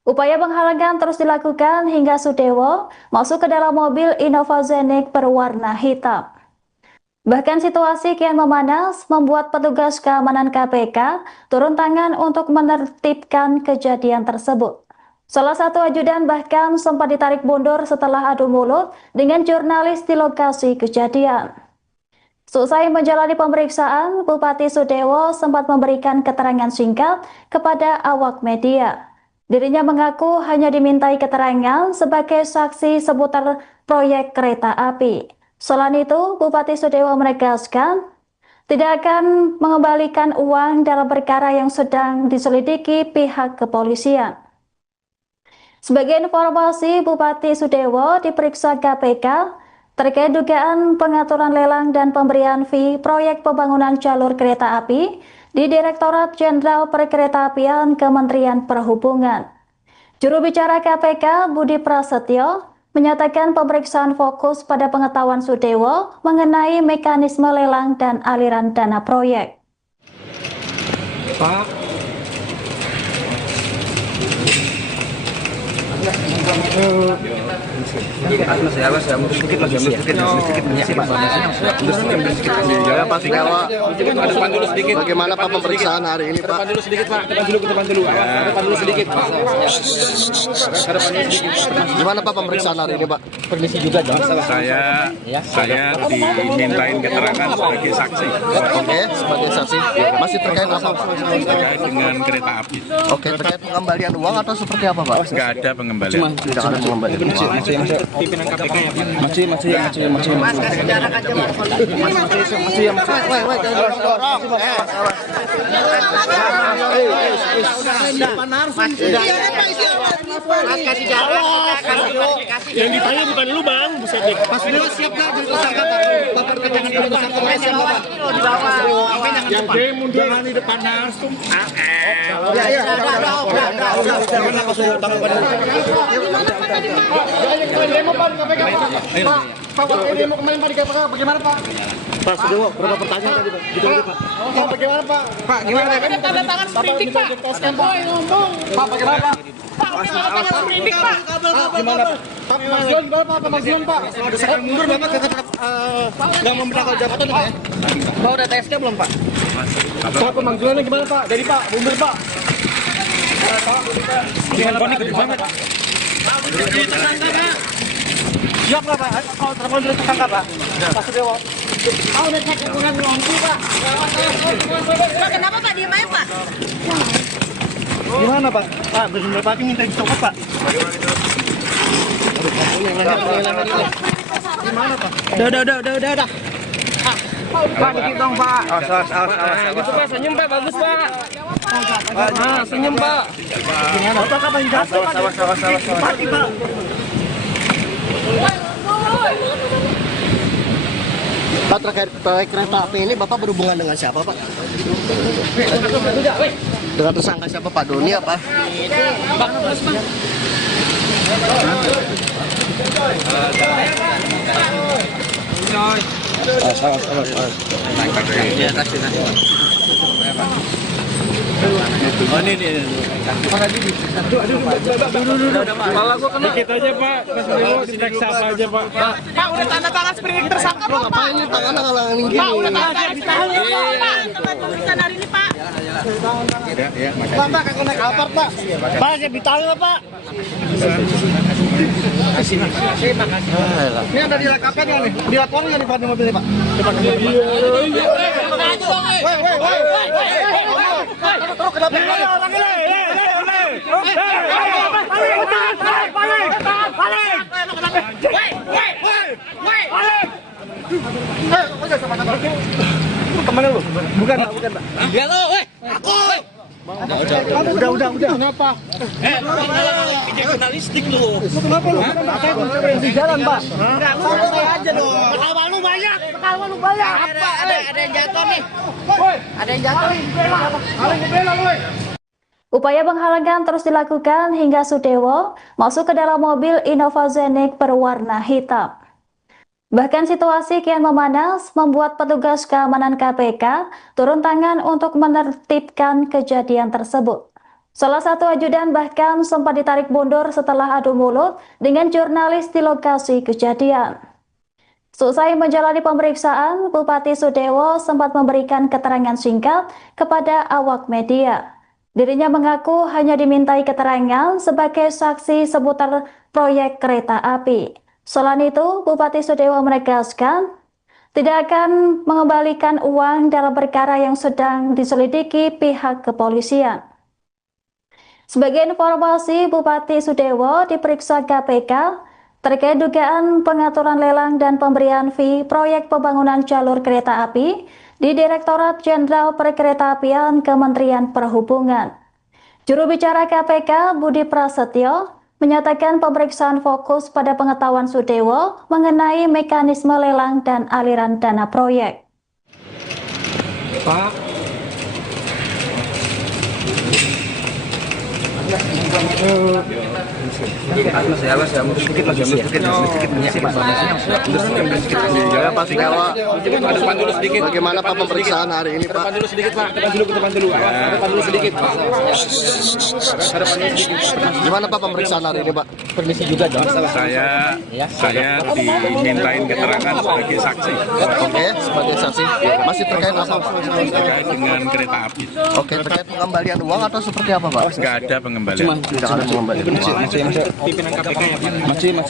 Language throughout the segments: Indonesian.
Upaya penghalangan terus dilakukan hingga Sudewo masuk ke dalam mobil Innova Zenik berwarna hitam. Bahkan situasi kian memanas membuat petugas keamanan KPK turun tangan untuk menertibkan kejadian tersebut. Salah satu ajudan bahkan sempat ditarik mundur setelah adu mulut dengan jurnalis di lokasi kejadian. Selesai menjalani pemeriksaan, Bupati Sudewo sempat memberikan keterangan singkat kepada awak media. Dirinya mengaku hanya dimintai keterangan sebagai saksi seputar proyek kereta api. Selain itu, Bupati Sudewo menegaskan tidak akan mengembalikan uang dalam perkara yang sedang diselidiki pihak kepolisian. Sebagai informasi, Bupati Sudewo diperiksa KPK terkait dugaan pengaturan lelang dan pemberian fee proyek pembangunan jalur kereta api di Direktorat Jenderal Perkeretaapian Kementerian Perhubungan. Juru bicara KPK Budi Prasetyo menyatakan pemeriksaan fokus pada pengetahuan Sudewo mengenai mekanisme lelang dan aliran dana proyek. Pak. Bagaimana Pak pemeriksaan hari ini, Pak? Ke depan dulu sedikit, Pak. Ke depan dulu. Ke depan dulu sedikit, Pak. Gimana Pak pemeriksaan hari ini, Pak? Permisi juga, Dong. Saya dimintain keterangan sebagai saksi. Oke, sebagai saksi. Masih terkait apa, Pak? Terkait dengan kereta api. Oke, terkait pengembalian uang atau seperti apa, Pak? Nggak ada pengembalian. Tidak ada pengembalian uang. Pimpinan KPK ya, Pak. Yang ditanya bukan lu bang, buset deh. Mas Dewa siap nggak jadi tersangka, Pak? Bapak keterangan dari tersangka siap nggak, Pak? Yang D mundur di depan Narsum. Demo kemarin Pak di KPK bagaimana, Pak? Pak Sudewo, berapa pertanyaan tadi Pak? Gitu Pak. Pak bagaimana, Pak? Pak gimana? Ada tanda tangan sprindik Pak. Ngomong. Pak bagaimana, Pak? Pak, udah tanda tangan sprindik Pak. Gimana, Pak? Pak Pemajuan gimana, Pak? Pemajuan, Pak? Saya mundur, Bapak tetap nggak mau menangkal jabatan, Pak ya? Pak udah TSK belum, Pak? Pak pemanggilannya gimana Pak? Dari Pak, mundur Pak. Gimana Pak? Ini gede banget. Siap nggak, Pak? Kalau telepon dulu tersangka, Pak? Pak Sudewo. Udah cek hubungan ngomong Pak. Pak, kenapa Pak diem aja Pak? Gimana, Pak? Pak, benar Pak minta dicopot, Pak. Gimana, Pak? Udah. Pak, dikit dong, Pak. Awas. Gitu Pak, senyum Pak, bagus Pak. Senyum, Pak. Gimana? Bapak kapan jatuh, Pak? Pasti, Pak. Pak, terkait proyek kereta api ini Bapak berhubungan dengan siapa, Pak? Dengan tersangka siapa, Pak? Doni apa? Dikit aja Pak, diperiksa apa aja Pak. Pak, udah tanda tangan sprindik tersangka Pak. Ngapain ini tangannya ngalangin gini? Pak, udah tanda tangan sprindik Pak. Tempat pemeriksaan hari ini Pak. Pak, kakak naik Alphard, Pak. Pak, saya ditanya Pak. Ini ada di lakapan nggak nih? Dilaporin nggak nih, Pak, di mobil ini, Pak? Terus kenapa? Kemana lu? Bukan, Pak. Ya lo, weh. Aku. Udah. Kenapa? Jurnalistik lu. Kenapa lu? Saya mau di jalan, Pak. Santai aja dong. Ketawa lu banyak. Apa? Ada yang jatuh nih. Ada yang jatuh nih. Upaya penghalangan terus dilakukan hingga Sudewo masuk ke dalam mobil Innova Zenik berwarna hitam. Bahkan situasi kian memanas membuat petugas keamanan KPK turun tangan untuk menertibkan kejadian tersebut. Salah satu ajudan bahkan sempat ditarik mundur setelah adu mulut dengan jurnalis di lokasi kejadian. Selesai menjalani pemeriksaan, Bupati Sudewo sempat memberikan keterangan singkat kepada awak media. Dirinya mengaku hanya dimintai keterangan sebagai saksi seputar proyek kereta api. Selain itu, Bupati Sudewo menegaskan tidak akan mengembalikan uang dalam perkara yang sedang diselidiki pihak kepolisian. Sebagai informasi, Bupati Sudewo diperiksa KPK terkait dugaan pengaturan lelang dan pemberian fee proyek pembangunan jalur kereta api di Direktorat Jenderal Perkeretaapian Kementerian Perhubungan. Juru bicara KPK Budi Prasetyo menyatakan pemeriksaan fokus pada pengetahuan Sudewo mengenai mekanisme lelang dan aliran dana proyek. Pak. Bagaimana Pak pemeriksaan hari ini Pak? Gimana Pak pemeriksaan hari ini Pak? Permisi juga dong. Saya dimintain keterangan sebagai saksi. Oke, sebagai saksi. Masih terkait apa Pak? Terkait dengan kereta api. Oke, terkait pengembalian uang atau seperti apa Pak? Nggak ada pengembalian. Tidak ada pengembalian uang. Pimpinan KPK ya Pak? Masih.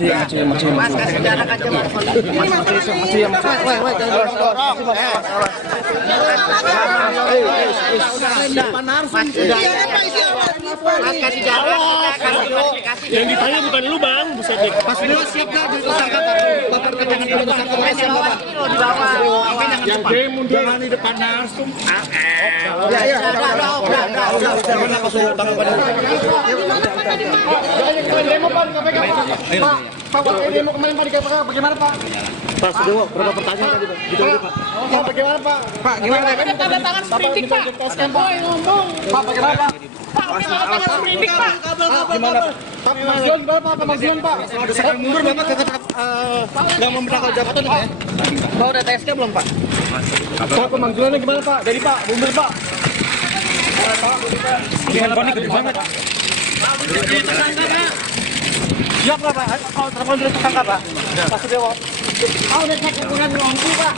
Yang ditanya bukan lu bang, Pak Sudewo siap nggak jadi tersangka Pak? Bapak keterangan jadi tersangka siap Bapak? Yang demo jangan di depan narsum. Demo Pak di KPK Pak. Pak demo kemarin Pak di KPK bagaimana Pak? Pak Sudewo berapa pertanyaan tadi Pak? Gitu aja Pak. Pak bagaimana Pak? Pak gimana? Kan tanda tangan sprindik Pak. Ngomong. Pak bagaimana Pak? Pak tanda tangan sprindik Pak. Gimana Pak? Mas Jon gimana Pak? Mas Jon Pak. Desakan mundur Bapak nggak memperkenalkan jabatan Pak ya? Pak udah TSK belum Pak? Pak pemanggilannya gimana Pak? Dari Pak, mundur Pak. Handphone gede banget. Jadi tersangka Pak. Siap nggak Pak? Kalau telepon dulu tersangka Pak. Pak Sudewo. Oh udah cek ukuran lampu Pak.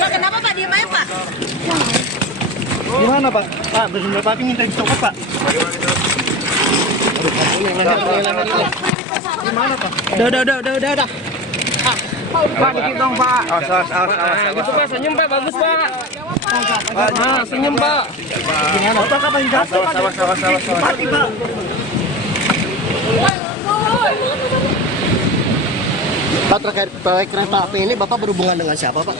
Pak, kenapa Pak? Diem aja Pak. Gimana Pak? Pak, bersumber Pak minta dicopot Pak. Gimana Pak? Udah. Pak, dikit dong Pak. Awas. Gitu Pak, senyum Pak, bagus Pak. Nah, senyum Pak. Gimana? Pak, kapan jatuh Pak? Awas. Mati Pak. Pak terkait proyek kereta api ini Bapak berhubungan dengan siapa Pak?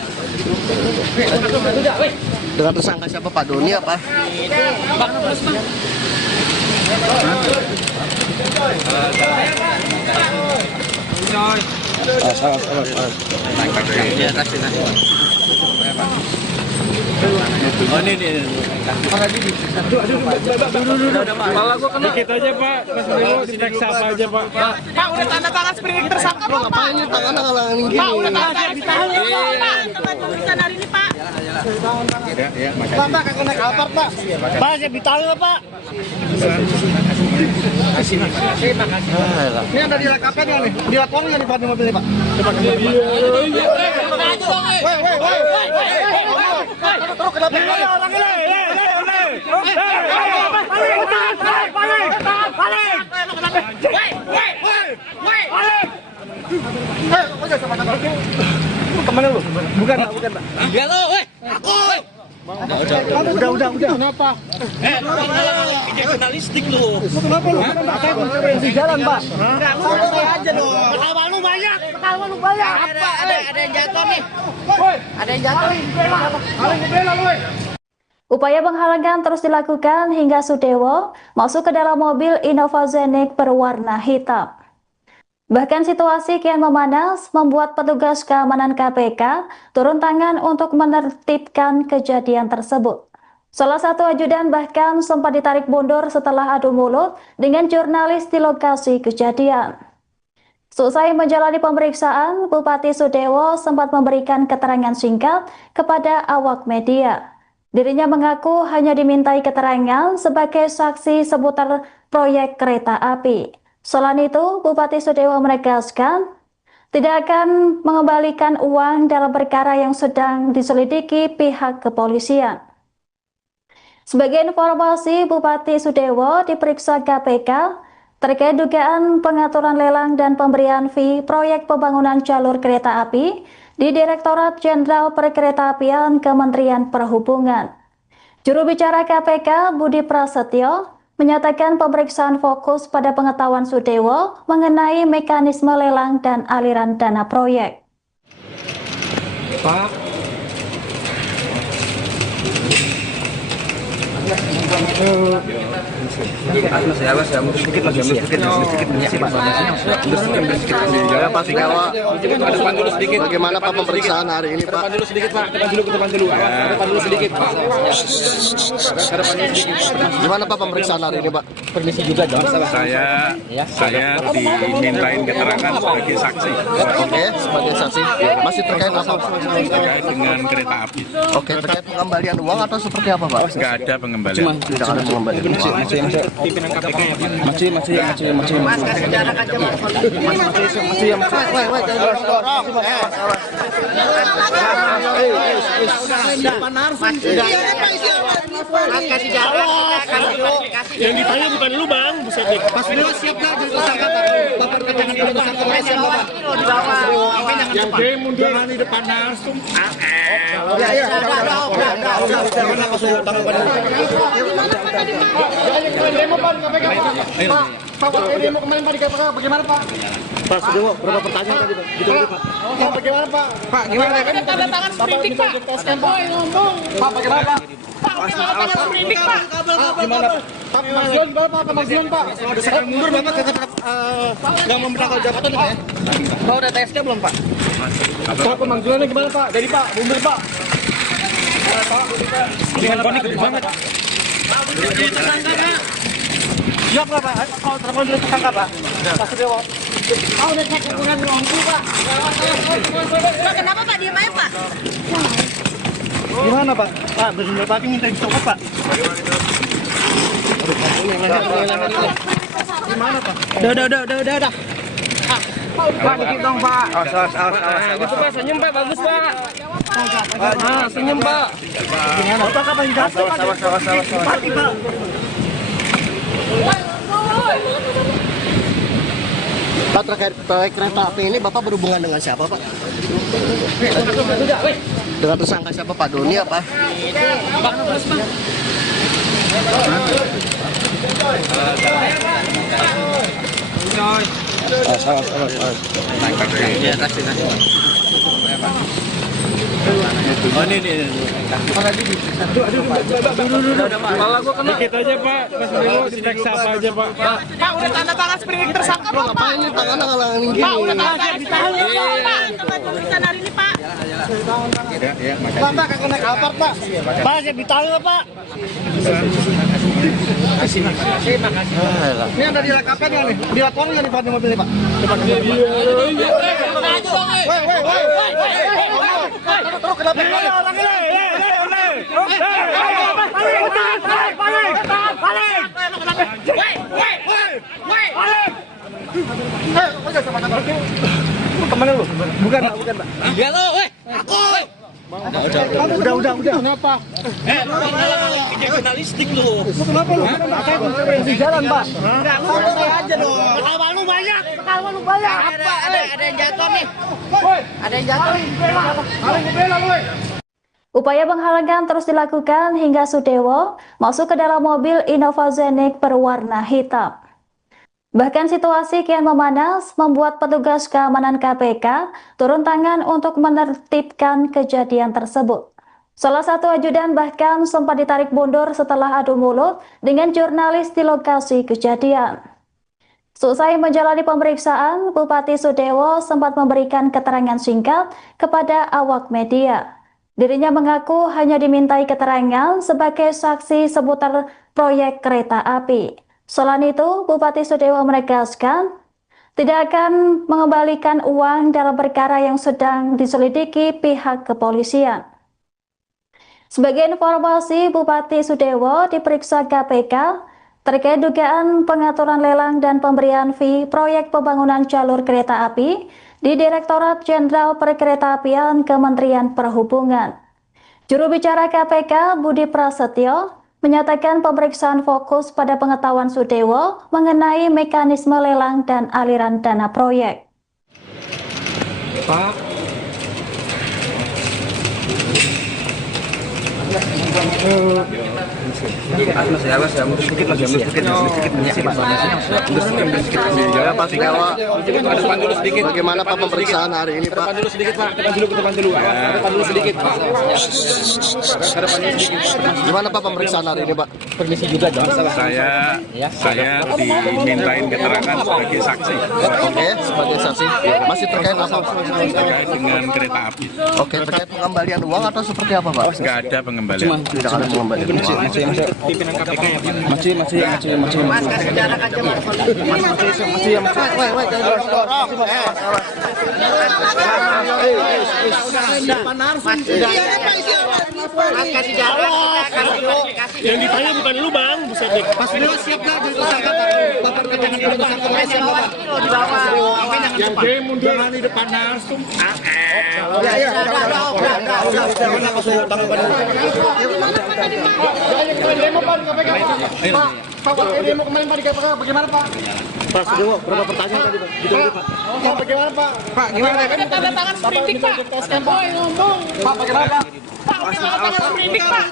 Dengan tersangka siapa Pak? Doni apa? Oh ini. Kepala gua kena. Dikit aja Pak. Mas Sudewo diperiksa apa aja Pak? Pak, udah tanda tangan sprindik tersangka belum Pak? Ngapain ini tangannya ngalangin gini? Pak, udah tanda tangan sprindik belum Pak? Teman pemeriksaan hari ini Pak. Pak, kagak naik Alphard Pak. Pak, saya ditanya Pak. Ini ada di LKP nggak nih? Dilaporin nggak nih Pak di mobil ini Pak? Coba terus kenapa? Kemana lu? Bukan Pak. Ya lo, weh. Aku. Udah. Kenapa? Jurnalistik lu. Kenapa lu? Di jalan Pak. Santai aja dong. Ketawa lu banyak. Apa? Ada yang jatuh nih. Ada yang jatuh nih. Upaya penghalangan terus dilakukan hingga Sudewo masuk ke dalam mobil Innova Zenix berwarna hitam. Bahkan situasi kian memanas membuat petugas keamanan KPK turun tangan untuk menertibkan kejadian tersebut. Salah satu ajudan bahkan sempat ditarik mundur setelah adu mulut dengan jurnalis di lokasi kejadian. Selesai menjalani pemeriksaan, Bupati Sudewo sempat memberikan keterangan singkat kepada awak media. Dirinya mengaku hanya dimintai keterangan sebagai saksi seputar proyek kereta api. Selain itu, Bupati Sudewo menegaskan tidak akan mengembalikan uang dalam perkara yang sedang diselidiki pihak kepolisian. Sebagai informasi, Bupati Sudewo diperiksa KPK terkait dugaan pengaturan lelang dan pemberian fee proyek pembangunan jalur kereta api di Direktorat Jenderal Perkeretaapian Kementerian Perhubungan. Juru bicara KPK Budi Prasetyo menyatakan pemeriksaan fokus pada pengetahuan Sudewo mengenai mekanisme lelang dan aliran dana proyek. Pak. Bagaimana Pak pemeriksaan hari ini Pak? Gimana Pak pemeriksaan hari ini Pak? Permisi juga dong. Saya dimintain keterangan sebagai saksi. Oke, sebagai saksi. Masih terkait apa Pak? Terkait dengan kereta api. Oke, terkait pengembalian uang atau seperti apa Pak? Nggak ada pengembalian. Tidak ada pengembalian uang. Pimpinan KPK ya Pak. Yang ditanya bukan lu bang, Pas Dewa siap nggak jadi tersangka Pak? Bapak keterangan kalau tersangka siap Bapak? Yang demo jangan di depan langsung. Demo Pak, Pak, demo kemarin Pak di KPK, bagaimana Pak? Pak Sudewo, berapa pertanyaan tadi Pak? Gitu Pak. Pak, bagaimana Pak? Pak, gimana? Kan tanda tangan sprindik Pak. Pak, bagaimana Pak? Pak, tanda tangan sprindik Pak. Gimana Pak? Pak, Mazion gimana Pak? Mazion Pak. Saya mundur Bapak ke nggak mau menangkal jabatan Pak ya? Pak, udah TSK belum Pak? Pak, pemanggilannya gimana Pak? Dari Pak, mundur Pak. Dengan panik gede banget. Siap nggak Pak? Kalau telepon dulu tersangka Pak. Pak Sudewo. Oh, udah cek hubungan ngomong Pak. Pak, kenapa Pak? Diem aja Pak. Gimana Pak? Pak, benar Pak minta dicopot Pak. Gimana Pak? Udah. Pak, dikit dong Pak. Awas. Gitu Pak, senyum Pak, bagus Pak. Senyum Pak. Gimana? Bapak kapan jatuh Pak? Mati Pak. Pak, terkait proyek kereta api ini Bapak berhubungan dengan siapa Pak? Dengan tersangka siapa Pak? Doni apa? Kalau gua kena dikit aja Pak. Pas dulu diperiksa apa aja Pak. Pak, udah tanda tangan sprindik tersangka Pak. Ngapain ini tangannya ngalangin gini? Pak, udah tanda tangan sprindik Pak. Tempat pemeriksaan hari ini Pak. Pak, kakak naik apart Pak. Pak, saya ditanya Pak. Ini ada di rekapan nggak nih? Di laporan nggak nih Pak di mobil ini Pak? Terus kenapa? Kemana lu? Bukan Pak. Enggak lo, aku. Udah. Kenapa? Jurnalistik lu. Kenapa lu? Saya di jalan, Pak. Santai aja dong. Ketawa lu banyak. Ada yang jatuh nih. Ada yang jatuh nih. Upaya penghalangan terus dilakukan hingga Sudewo masuk ke dalam mobil Innova Zenix berwarna hitam. Bahkan situasi kian memanas membuat petugas keamanan KPK turun tangan untuk menertibkan kejadian tersebut. Salah satu ajudan bahkan sempat ditarik mundur setelah adu mulut dengan jurnalis di lokasi kejadian. Selesai menjalani pemeriksaan, Bupati Sudewo sempat memberikan keterangan singkat kepada awak media. Dirinya mengaku hanya dimintai keterangan sebagai saksi seputar proyek kereta api. Selain itu, Bupati Sudewo menegaskan tidak akan mengembalikan uang dalam perkara yang sedang diselidiki pihak kepolisian. Sebagai informasi, Bupati Sudewo diperiksa KPK terkait dugaan pengaturan lelang dan pemberian fee proyek pembangunan jalur kereta api di Direktorat Jenderal Perkeretaapian Kementerian Perhubungan. Juru bicara KPK Budi Prasetyo menyatakan pemeriksaan fokus pada pengetahuan Sudewo mengenai mekanisme lelang dan aliran dana proyek. Pak. Bagaimana Pak pemeriksaan hari ini Pak? Gimana Pak pemeriksaan hari ini Pak? Permisi juga dong. Saya dimintain keterangan sebagai saksi. Oke, sebagai saksi. Masih terkait apa? Terkait dengan kereta api. Oke, terkait pengembalian uang atau seperti apa Pak? Nggak ada pengembalian. Tidak ada pengembalian uang. Pimpinan KPK ya, Yang ditanya bukan lu bang, buset deh. Pas Dewa siap nggak jadi tersangka Pak? Bapak jangan jadi tersangka polisi Bapak. Yang demo jangan di depan narsum. Demo Pak di KPK Pak. Pak demo kemarin Pak di KPK bagaimana Pak? Pas Dewa berapa pertanyaan tadi Pak? Gitu Pak. Pak bagaimana Pak? Pak gimana kan tanda tangan sprindik Pak? Ngomong. Pak bagaimana Pak? Pak udah tanda tangan sprindik Pak.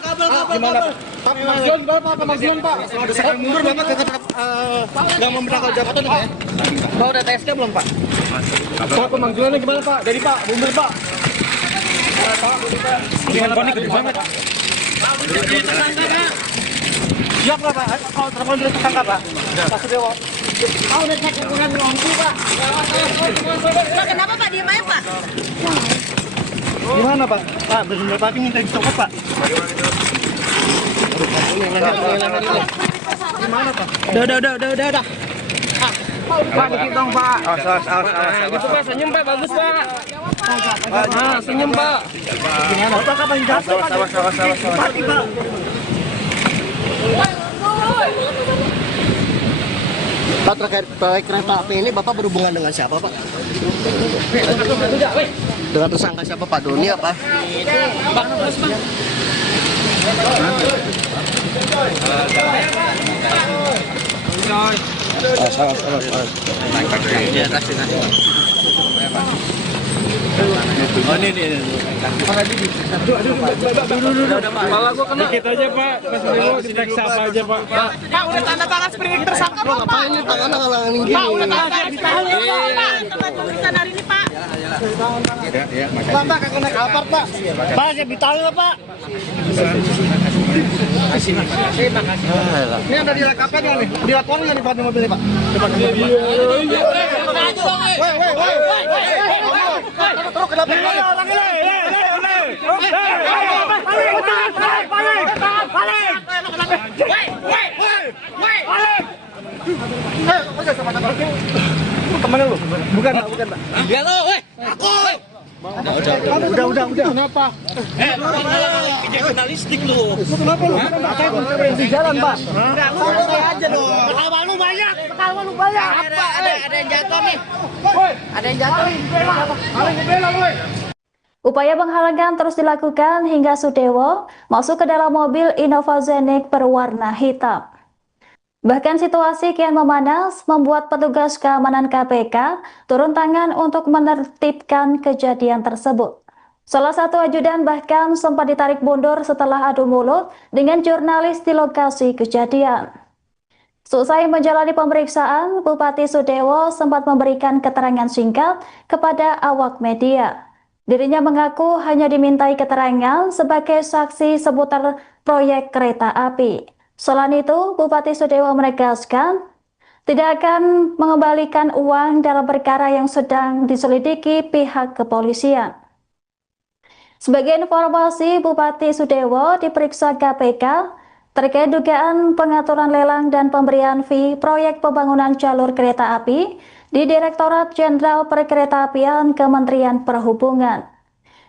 Gimana Pak? Pak Mazion gimana Pak? Pak Mazion Pak. Ada saya mundur Bapak nggak memberikan jabatan Pak ya? Pak udah TSK belum Pak? Pak pemanggilannya gimana Pak? Dari Pak, mundur Pak. Gimana Pak? Gede banget. Siap nggak Pak? Kalau telepon dulu tersangka Pak? Pak Sudewo. Udah cek ukuran lampu Pak. Pak, kenapa Pak diem aja Pak? Gimana Pak? Pak, benar Pak minta dicopot Pak. Gimana Pak? Udah. Pak, dikit dong Pak. Awas. Gitu Pak, senyum Pak, bagus Pak. Senyum Pak. Gimana? Pak, kapan jatuh Pak? Awas. Pak. Pak terkait proyek kereta api ini Bapak berhubungan dengan siapa Pak? Dengan tersangka siapa Pak? Doni apa? Malah gua kena. Dikit aja Pak, Mas Dewo diperiksa apa aja Pak. Pak udah tanda tangan sprindik tersangka belum Pak? Ngapain ini tangannya ngalangin gini? Pak udah tanda tangan sprindik belum Pak? Tempat pemeriksaan hari ini Pak. Pak, kagak naik apart Pak. Pak, saya ditanya Pak. Ini udah dilengkapi nggak nih? Dilaporin nggak nih Pak di mobil ini Pak? Terus kenapa? Kemana lu? Bukan Pak. Ya lo, weh. Aku. Udah. Kenapa? Jurnalistik lu. Kenapa lu? Saya berhenti jalan Pak. Santai aja dong. Ketawa lu banyak. Apa? Ada yang jatuh nih. Ada yang jatuh. Upaya penghalangan terus dilakukan hingga Sudewo masuk ke dalam mobil Innova Zenik berwarna hitam. Bahkan situasi kian memanas membuat petugas keamanan KPK turun tangan untuk menertibkan kejadian tersebut. Salah satu ajudan bahkan sempat ditarik mundur setelah adu mulut dengan jurnalis di lokasi kejadian. Selesai menjalani pemeriksaan, Bupati Sudewo sempat memberikan keterangan singkat kepada awak media. Dirinya mengaku hanya dimintai keterangan sebagai saksi seputar proyek kereta api. Selain itu, Bupati Sudewo menegaskan tidak akan mengembalikan uang dalam perkara yang sedang diselidiki pihak kepolisian. Sebagai informasi, Bupati Sudewo diperiksa KPK terkait dugaan pengaturan lelang dan pemberian fee proyek pembangunan jalur kereta api di Direktorat Jenderal Perkeretaapian Kementerian Perhubungan.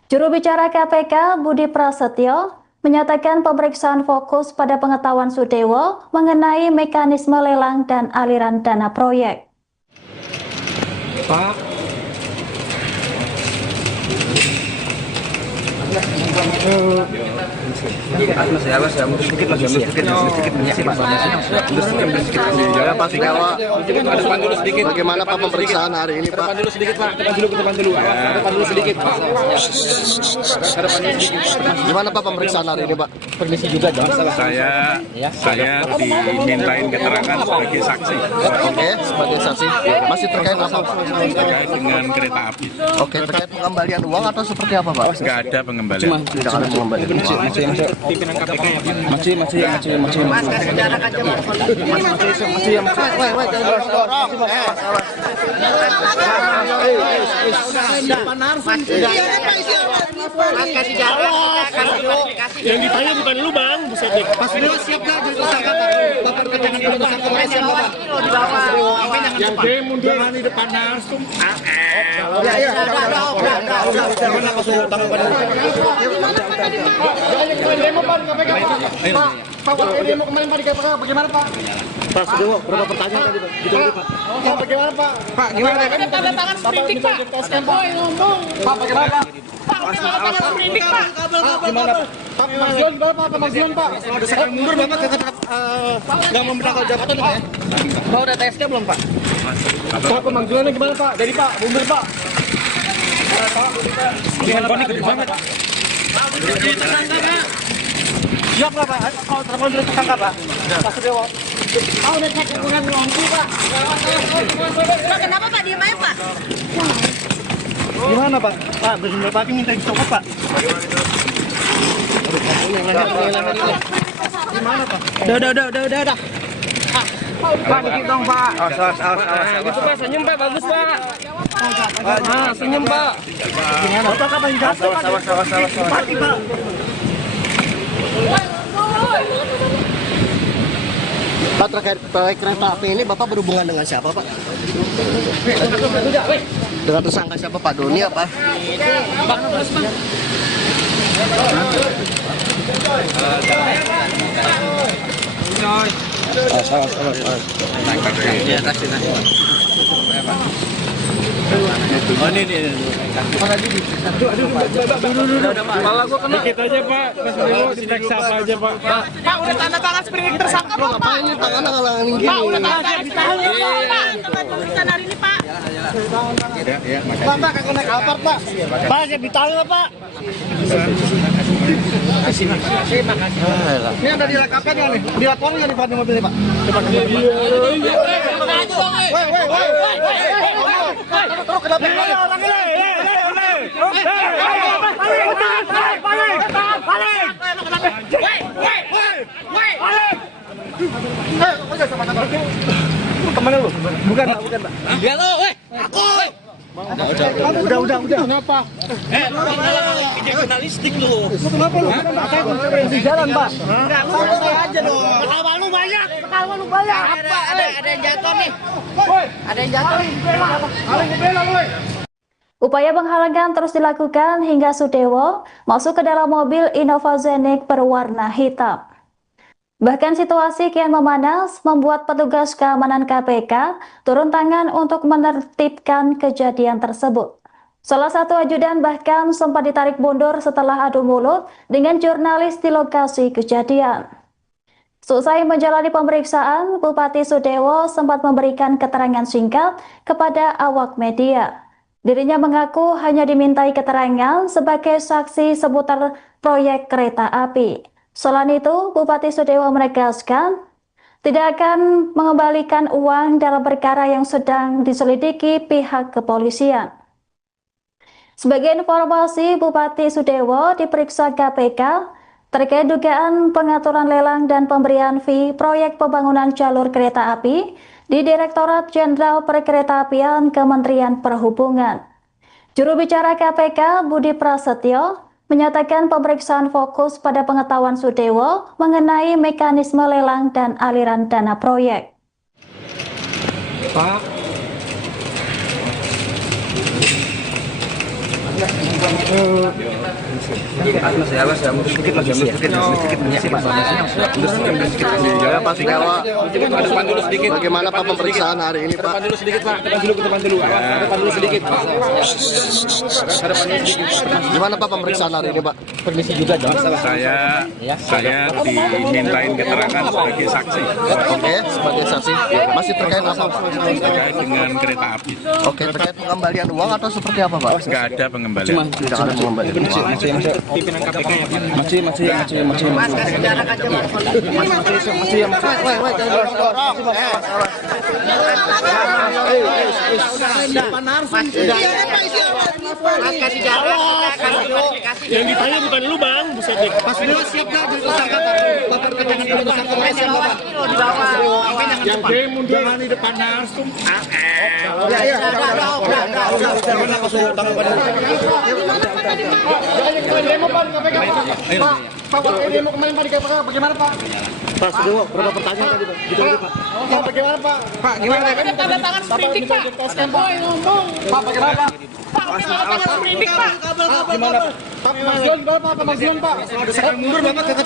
Juru bicara KPK Budi Prasetyo menyatakan pemeriksaan fokus pada pengetahuan Sudewo mengenai mekanisme lelang dan aliran dana proyek. Pak. Bagaimana Pak pemeriksaan hari ini Pak? Gimana Pak pemeriksaan hari ini Pak? Permisi juga dong. Saya dimintain keterangan sebagai saksi. Oke, sebagai saksi. Masih terkait apa Pak? Terkait dengan kereta api. Oke, terkait pengembalian uang atau seperti apa Pak? Nggak ada pengembalian. Tidak ada pengembalian uang. Pimpinan KPK ya, Pak. Masih. Yang ditanya bukan lu bang, buset deh. Pas Dewa siap gak jadi tersangka Pak? Bapak keterangan jadi tersangka siap Bapak? Yang demo jangan di depan narsum. Demo Pak KPK Pak. Pak demo kemarin Pak di KPK bagaimana Pak? Pak Dewa berapa pertanyaan tadi Pak? Gitu Pak. Pak bagaimana Pak? Pak gimana? Kan tanda tangan sprindik Pak. Ngomong. Pak bagaimana Pak? Pak udah tanda tangan sprindik Pak. Gimana Pak? Pak Mazion gimana Pak? Pak Mazion Pak. Saya mundur Bapak nggak memberangkat jabatan Pak ya? Pak udah TSK belum Pak? Pak pemanggilannya gimana Pak? Dari Pak, mundur Pak. Dengan panik gede banget. Siap nggak Pak? Kalau telepon dulu tersangka Pak. Pak Sudewo. Oh udah cek kurang ngomong Pak. Pak, kenapa Pak diem aja Pak? Gimana Pak? Pak, benar Pak minta dicopot Pak. Gimana Pak? Udah. Pak, dikit dong Pak. Awas. Gitu Pak, senyum Pak, bagus Pak. Nah, senyum Pak. Gimana? Bapak kapan jatuh Pak? Awas. Mati Pak. Pak terkait proyek kereta api ini Bapak berhubungan dengan siapa Pak? Dengan tersangka siapa Pak? Doni apa? Kepala gua kena. Dikit aja Pak. Mas Dewo diperiksa apa aja Pak. Pak udah tanda tangan sprindik tersangka belum Pak? Pak ini tangannya ngalangin gini. Pak udah tanda tangan sprindik belum Pak? Teman pemeriksaan hari ini Pak. Pak, kagak naik Alphard Pak. Pak, saya ditanya Pak. Ini ada di LKPN nggak nih? Dilaporin nggak nih Pak di mobil ini Pak? Coba terus kenapa? Kemana lu? Bukan Pak. Ya lo, aku. Udah. Kenapa? Jurnalistik lu. Kenapa lu? Di jalan Pak. Santai aja dong. Ketawa lu banyak. Ada yang jatuh nih. Ada yang jatuh. Upaya penghalangan terus dilakukan hingga Sudewo masuk ke dalam mobil Innova Zenik berwarna hitam. Bahkan situasi kian memanas membuat petugas keamanan KPK turun tangan untuk menertibkan kejadian tersebut. Salah satu ajudan bahkan sempat ditarik mundur setelah adu mulut dengan jurnalis di lokasi kejadian. Selesai menjalani pemeriksaan, Bupati Sudewo sempat memberikan keterangan singkat kepada awak media. Dirinya mengaku hanya dimintai keterangan sebagai saksi seputar proyek kereta api. Selain itu, Bupati Sudewo menegaskan tidak akan mengembalikan uang dalam perkara yang sedang diselidiki pihak kepolisian. Sebagai informasi, Bupati Sudewo diperiksa KPK terkait dugaan pengaturan lelang dan pemberian fee proyek pembangunan jalur kereta api di Direktorat Jenderal Perkeretaapian Kementerian Perhubungan. Juru bicara KPK Budi Prasetyo menyatakan pemeriksaan fokus pada pengetahuan Sudewo mengenai mekanisme lelang dan aliran dana proyek. Pak. Ya Pak Sikawa, bagaimana Pak pemeriksaan hari ini Pak? Gimana Pak pemeriksaan hari ini Pak? Permisi juga dong. Saya dimintain keterangan sebagai saksi. Oke, sebagai saksi. Masih terkait apa Pak? Terkait dengan kereta api. Oke, terkait pengembalian uang atau seperti apa Pak? Nggak ada pengembalian. Tidak ada pengembalian uang. Pimpinan KPK ya Pak. Masih. Yang ditanya bukan lu bang, buset deh. Pas dia siap nggak jadi tersangka Pak? Bapak jangan jadi tersangka Bapak. Yang dia mundur di depan Narsum. Demo Pak di KPK Pak. Pak, demo kemarin Pak di KPK bagaimana Pak? Pak Sudewo, berapa pertanyaan tadi Pak? Gitu aja Pak. Pak, bagaimana Pak? Pak, gimana? Kan tanda tangan sprindik Pak. Ngomong. Pak, bagaimana Pak? Pak, tanda tangan sprindik Pak. Gimana Pak? Pak, Mas John, gimana Pak? Pak, Mas John Pak. Ada sekarang mundur Bapak tetap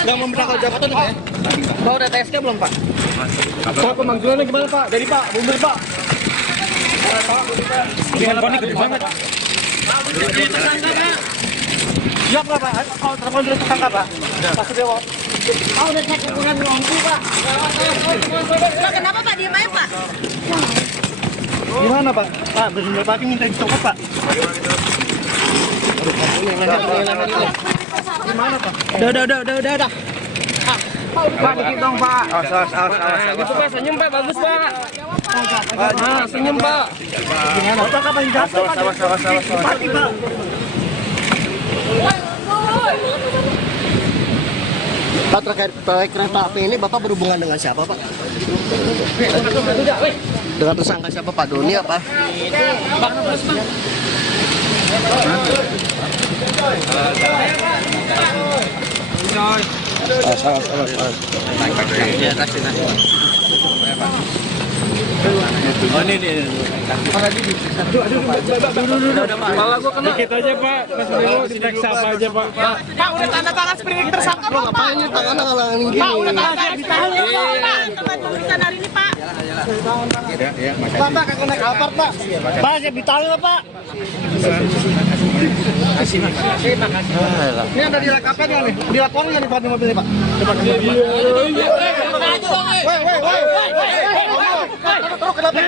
nggak mempertahankan jabatan Pak ya? Pak, udah TSK belum Pak? Pak, pemanggilannya gimana Pak? Dari Pak, mundur Pak. Handphone gede banget. Siap nggak Pak? Kalau telepon dulu tersangka Pak? Pak Sudewo. Udah saya kurang ngomong Pak. Pak, kenapa Pak? Diem aja Pak. Gimana Pak? Pak, benar Pak minta dicopot Pak. Gimana Pak? Udah. Pak, dikit dong Pak. Awas. Gitu Pak, senyum Pak, bagus Pak. Senyum Pak. Gimana? Pak, kapan jatuh Pak? Awas. Pak, terkait proyek kereta api ini Bapak berhubungan dengan siapa Pak? Dengan tersangka siapa Pak? Doni apa? Dikit aja Pak. Mas Dewo diperiksa apa aja Pak? Pak, udah tanda tangan sprindik tersangka Pak. Ngapain ini tangannya ngalangin gini? Pak, udah tanda tangan sprindik Pak. Tempat pemeriksaan hari ini Pak. Pak, kakak naik apart Pak. Pak, saya ditanya Pak. Ini ada di LKP nya nih, dilaporin nggak nih Pak di mobilnya Pak? Terus kenapa?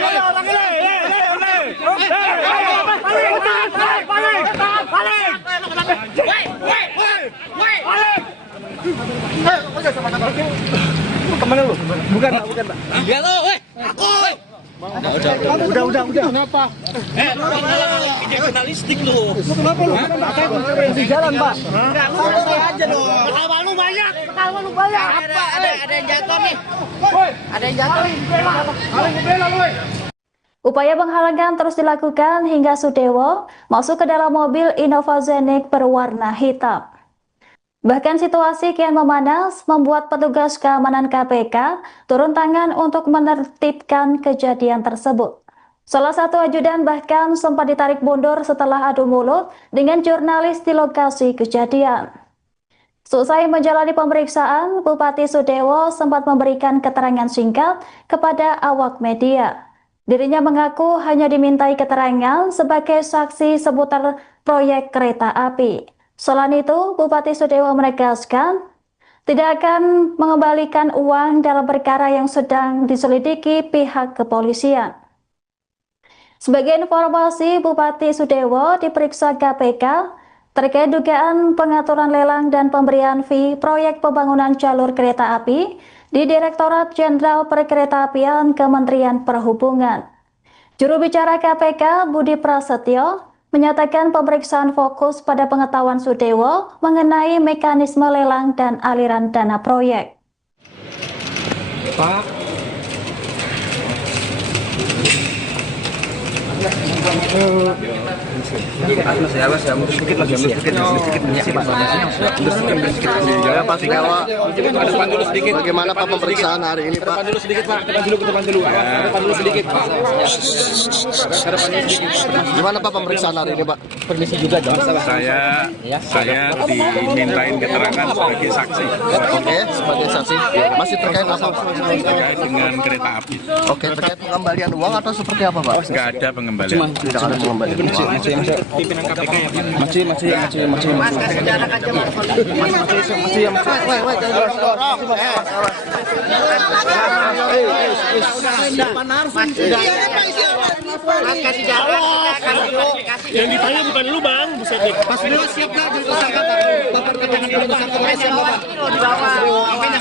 Kemana lu? Bukan Pak. Enggak lu, aku. Udah. Kenapa? Jurnalistik lu. Lu kenapa lu? Di jalan Pak. Santai aja dong. Ketawa lu banyak. Apa? Ada yang jatuh nih. Ada yang jatuh nih. Upaya penghalangan terus dilakukan hingga Sudewo masuk ke dalam mobil Innova Zenix berwarna hitam. Bahkan situasi kian memanas membuat petugas keamanan KPK turun tangan untuk menertibkan kejadian tersebut. Salah satu ajudan bahkan sempat ditarik mundur setelah adu mulut dengan jurnalis di lokasi kejadian. Selesai menjalani pemeriksaan, Bupati Sudewo sempat memberikan keterangan singkat kepada awak media. Dirinya mengaku hanya dimintai keterangan sebagai saksi seputar proyek kereta api. Selain itu, Bupati Sudewo menegaskan tidak akan mengembalikan uang dalam perkara yang sedang diselidiki pihak kepolisian. Sebagai informasi, Bupati Sudewo diperiksa KPK terkait dugaan pengaturan lelang dan pemberian fee proyek pembangunan jalur kereta api di Direktorat Jenderal Perkeretaapian Kementerian Perhubungan. Juru bicara KPK Budi Prasetyo menyatakan pemeriksaan fokus pada pengetahuan Sudewo mengenai mekanisme lelang dan aliran dana proyek. Pak. Pak Sudewo, bagaimana Pak pemeriksaan hari ini Pak? Gimana Pak pemeriksaan hari ini Pak? Permisi juga dong. Saya dimintain keterangan sebagai saksi. Oke, sebagai saksi. Masih terkait apa Pak? Terkait dengan kereta api. Oke, terkait pengembalian uang atau seperti apa Pak? Nggak ada pengembalian. Tidak ada pengembalian uang. Yang ditanya bukan lu bang, buset deh. Pas beliau siap nggak jadi tersangka Pak? Bapak keterangan jadi tersangka Pak siap Bapak?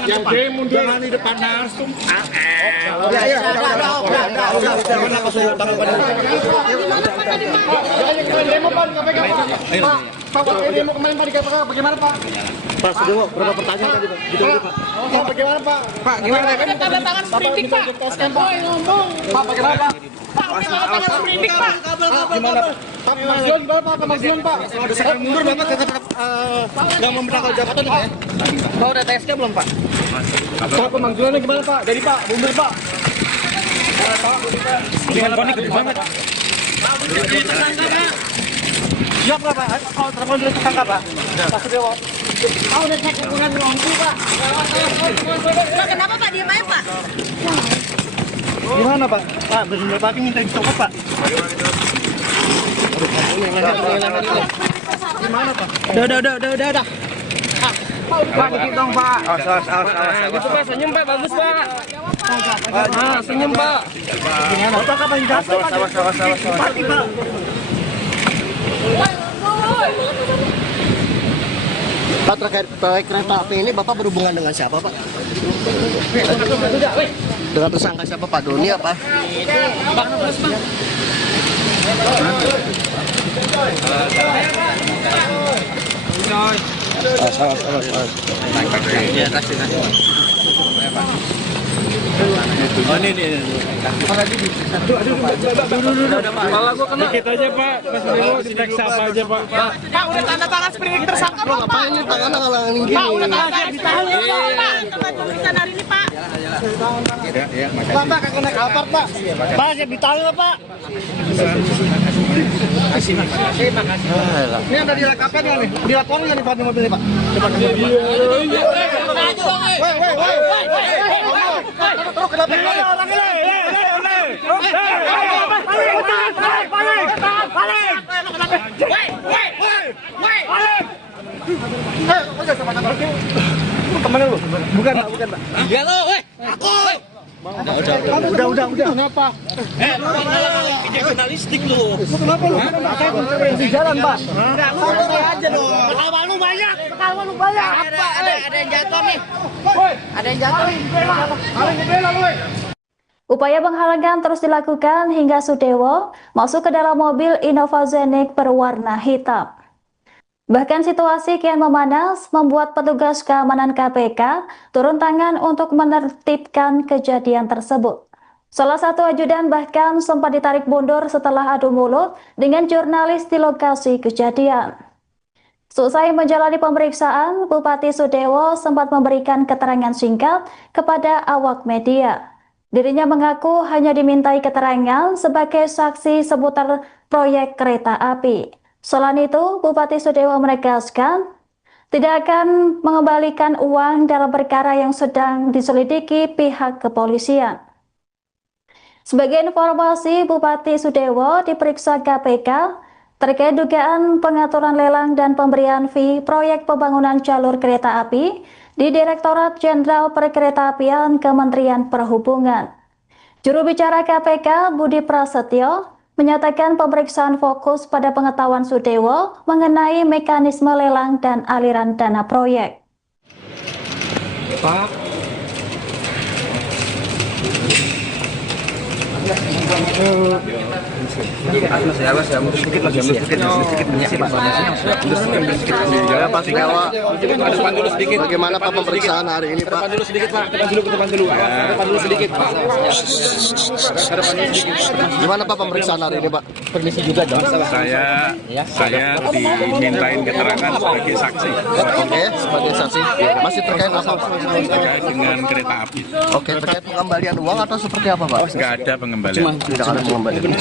Yang demo jangan di depan narsum. Demo Pak, KPK Pak. Pak, demo kemarin Pak di KPK bagaimana Pak? Pak Sudewo, berapa pertanyaan tadi Pak? Gitu Pak. Pak, bagaimana Pak? Pak, gimana? Kan tanda tangan sprindik Pak. Pak, bagaimana Pak? Pak, tanda tangan sprindik Pak. Gimana Pak? Pak, Mas Dion gimana Pak? Mas Dion Pak. Desakan mundur Bapak nggak memberangkat jabatan Pak ya? Pak, udah TSK belum Pak? Pak, pemanggilannya gimana Pak? Dari Pak, mundur Pak. Dengan konik gede banget. Siap nggak Pak? Kalau telepon dulu tersangka Pak. Pak Sudewo. Oh, udah saya kekurangan lampu, Pak. Pak, kenapa Pak? Diam aja, Pak. Gimana Pak? Pak, benar Pak minta dicopot Pak. Gimana Pak? Udah. Pak, dikit dong Pak. Gitu Pak, senyum Pak, bagus Pak. Senyum Pak. Gimana? Pak, kapan jatuh Pak? Mati Pak. Pak, terkait proyek kereta api ini Bapak berhubungan dengan siapa Pak? Dengan tersangka siapa Pak? Doni apa? Kepala gua kena. Dikit aja Pak, Mas Dewo diperiksa apa aja Pak. Pak, udah tanda tangan sprindik tersangka belum, Pak? Ngapain ini tangannya ngalangin gini? Pak, udah tanda tangan sprindik belum, Pak? Tempat pemeriksaan hari ini, Pak. Pak, kakak naik Alphard Pak. Pak, saya ditanya Pak. Ini ada di lengkapnya nih. Dilaporin nggak nih Pak di mobil ini Pak? Coba terus kenapa? Kemana lu? Bukan Pak. Ya lo, weh. Aku. Udah. Kenapa? Jurnalistik lu. Kenapa lu? Di jalan Pak. Santai aja dong. Ketawa lu banyak. Apa? Ada yang jatuh nih. Ada yang jatuh. Upaya penghalangan terus dilakukan hingga Sudewo masuk ke dalam mobil Innova Zenix berwarna hitam. Bahkan situasi kian memanas membuat petugas keamanan KPK turun tangan untuk menertibkan kejadian tersebut. Salah satu ajudan bahkan sempat ditarik mundur setelah adu mulut dengan jurnalis di lokasi kejadian. Selesai menjalani pemeriksaan, Bupati Sudewo sempat memberikan keterangan singkat kepada awak media. Dirinya mengaku hanya dimintai keterangan sebagai saksi seputar proyek kereta api. Selain itu, Bupati Sudewo menegaskan tidak akan mengembalikan uang dalam perkara yang sedang diselidiki pihak kepolisian. Sebagai informasi, Bupati Sudewo diperiksa KPK terkait dugaan pengaturan lelang dan pemberian fee proyek pembangunan jalur kereta api di Direktorat Jenderal Perkeretaapian Kementerian Perhubungan. Juru bicara KPK Budi Prasetyo menyatakan pemeriksaan fokus pada pengetahuan Sudewo mengenai mekanisme lelang dan aliran dana proyek. Pak. Ya, Pak Singkawa. Bagaimana Pak pemeriksaan hari ini, Pak? Gimana Pak pemeriksaan hari ini, Pak? Permisi juga dong. Saya dimintain keterangan sebagai saksi. Oke, sebagai saksi. Masih terkait apa, Pak? Terkait dengan kereta api. Oke, terkait pengembalian uang atau seperti apa, Pak? Nggak ada pengembalian. Tidak ada pengembalian uang.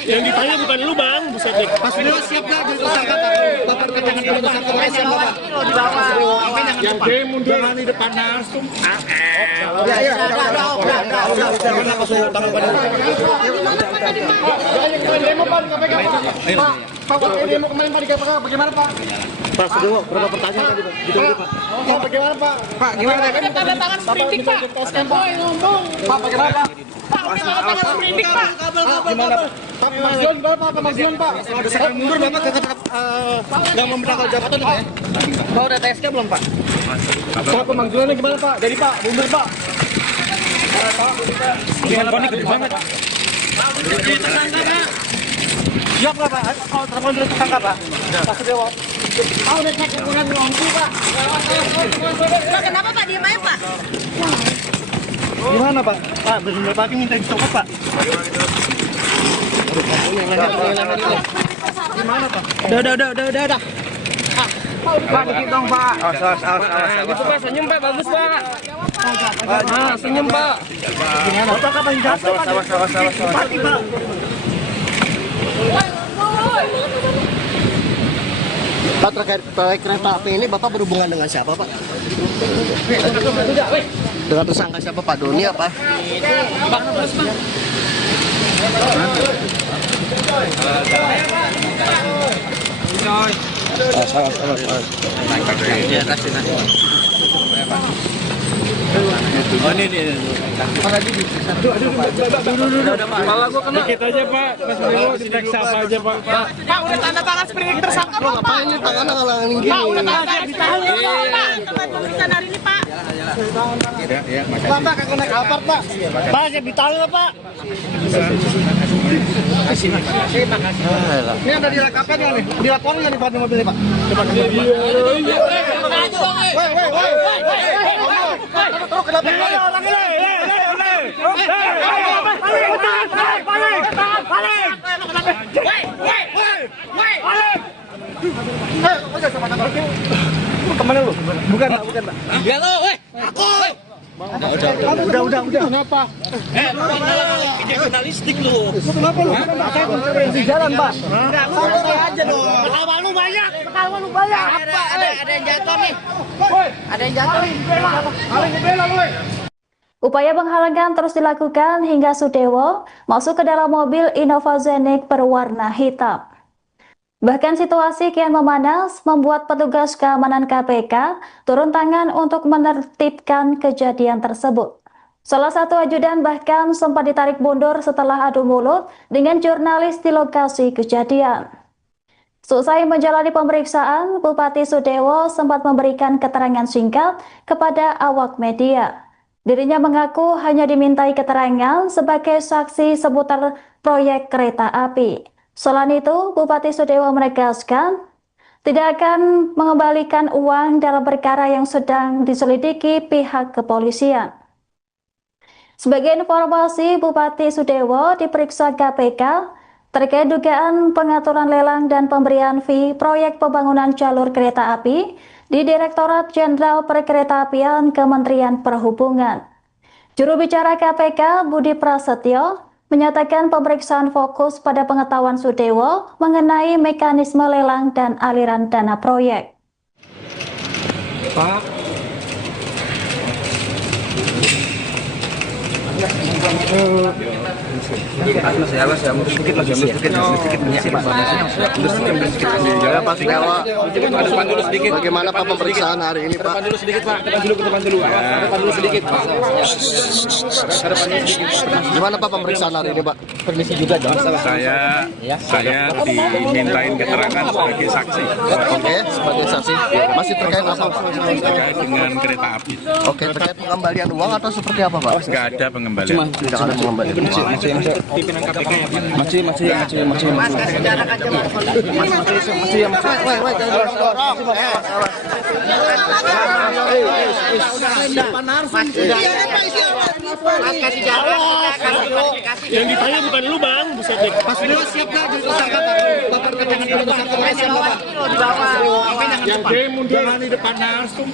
Yang ditanya bukan lu bang, buset deh. Mas Dewa siap nggak jadi tersangka, Pak? Bapak keterangan jadi tersangka Pak, siap nggak, Pak? Yang dia mundur di depan Narsum. Demo Pak di KPK, Pak. Pak, demo kemarin Pak di KPK, bagaimana Pak? Pak Sudewo, berapa pertanyaan tadi, Pak? Gitu aja, Pak. Pak, bagaimana Pak? Pak, gimana? Kan tanda tangan sprindik Pak. Ngomong. Pak, bagaimana Pak? Pak, tanda tangan sprindik Pak. Gimana Pak? Pak, Mas Dion gimana Pak? Pak, Mas Dion Pak. Ada sekarang mundur Bapak ke nggak mempertanggung jabatan Pak ya? Pak, udah TSK belum Pak? Pak, pemanggilannya gimana Pak? Jadi Pak, mundur Pak. Handphone gede banget. Siap nggak Pak? Kalau telepon dulu tersangka Pak. Pak Sudewo. Oh, udah cek ukuran lampu, Pak. Pak, kenapa Pak? Diem aja, Pak. Gimana Pak? Pak, benar Pak minta dicopot Pak. Gimana Pak? Udah. Pak, dikit dong Pak. Nah, gitu Pak, senyum Pak, bagus Pak. Nah, senyum Pak. Gimana? Bapak kapan jatuh Pak? Pak. Pak, terkait proyek kereta api ini Bapak berhubungan dengan siapa, Pak? Dengan tersangka siapa, Pak? Doni apa? Kepala gua kena. Dikit aja Pak, Mas Dewo diperiksa apa aja Pak. Pak, udah tanda tangan sprindik tersangka belum, Pak? Ini tangannya ngalangin gini. Pak, udah tanda tangan sprindik belum, Pak? Tempat pemeriksaan hari ini, Pak. Bapak kagak naik apart Pak. Pak, saya ditahan Pak. Ini ada di lengkapnya nih. Dilaporin nggak nih Pak di mobilnya Pak? Coba. Terus kenapa? Kemana lu? Bukan Pak. Enggak lo, weh. Aku. Udah. Kenapa? Jurnalistik lu. Kenapa lu? Saya di jalan Pak. Santai aja dong. Ketawa lu banyak. Apa? Ada yang jatuh nih. Ada yang jatuh nih. Upaya penghalangan terus dilakukan hingga Sudewo masuk ke dalam mobil Innova Zenix berwarna hitam. Bahkan situasi kian memanas membuat petugas keamanan KPK turun tangan untuk menertibkan kejadian tersebut. Salah satu ajudan bahkan sempat ditarik mundur setelah adu mulut dengan jurnalis di lokasi kejadian. Selesai menjalani pemeriksaan, Bupati Sudewo sempat memberikan keterangan singkat kepada awak media. Dirinya mengaku hanya dimintai keterangan sebagai saksi seputar proyek kereta api. Selain itu, Bupati Sudewo menegaskan tidak akan mengembalikan uang dalam perkara yang sedang diselidiki pihak kepolisian. Sebagai informasi, Bupati Sudewo diperiksa KPK terkait dugaan pengaturan lelang dan pemberian fee proyek pembangunan jalur kereta api di Direktorat Jenderal Perkeretaapian Kementerian Perhubungan. Juru bicara KPK Budi Prasetyo menyatakan pemeriksaan fokus pada pengetahuan Sudewo mengenai mekanisme lelang dan aliran dana proyek. Pak. Bagaimana Pak pemeriksaan hari ini Pak? Gimana Pak pemeriksaan hari ini Pak? Permisi juga dong. Saya dimintain keterangan sebagai saksi. Oke, sebagai saksi. Masih terkait apa Pak? Terkait dengan kereta api. Oke, terkait pengembalian uang atau seperti apa Pak? Nggak ada pengembalian. Tidak ada pengembalian uang. Yang ditanya bukan lu bang, buset deh. Pas Dewa siap gak jadi tersangka Pak? Bapak keterangan jadi tersangka siap Bapak? Yang demo jangan di depan narsum.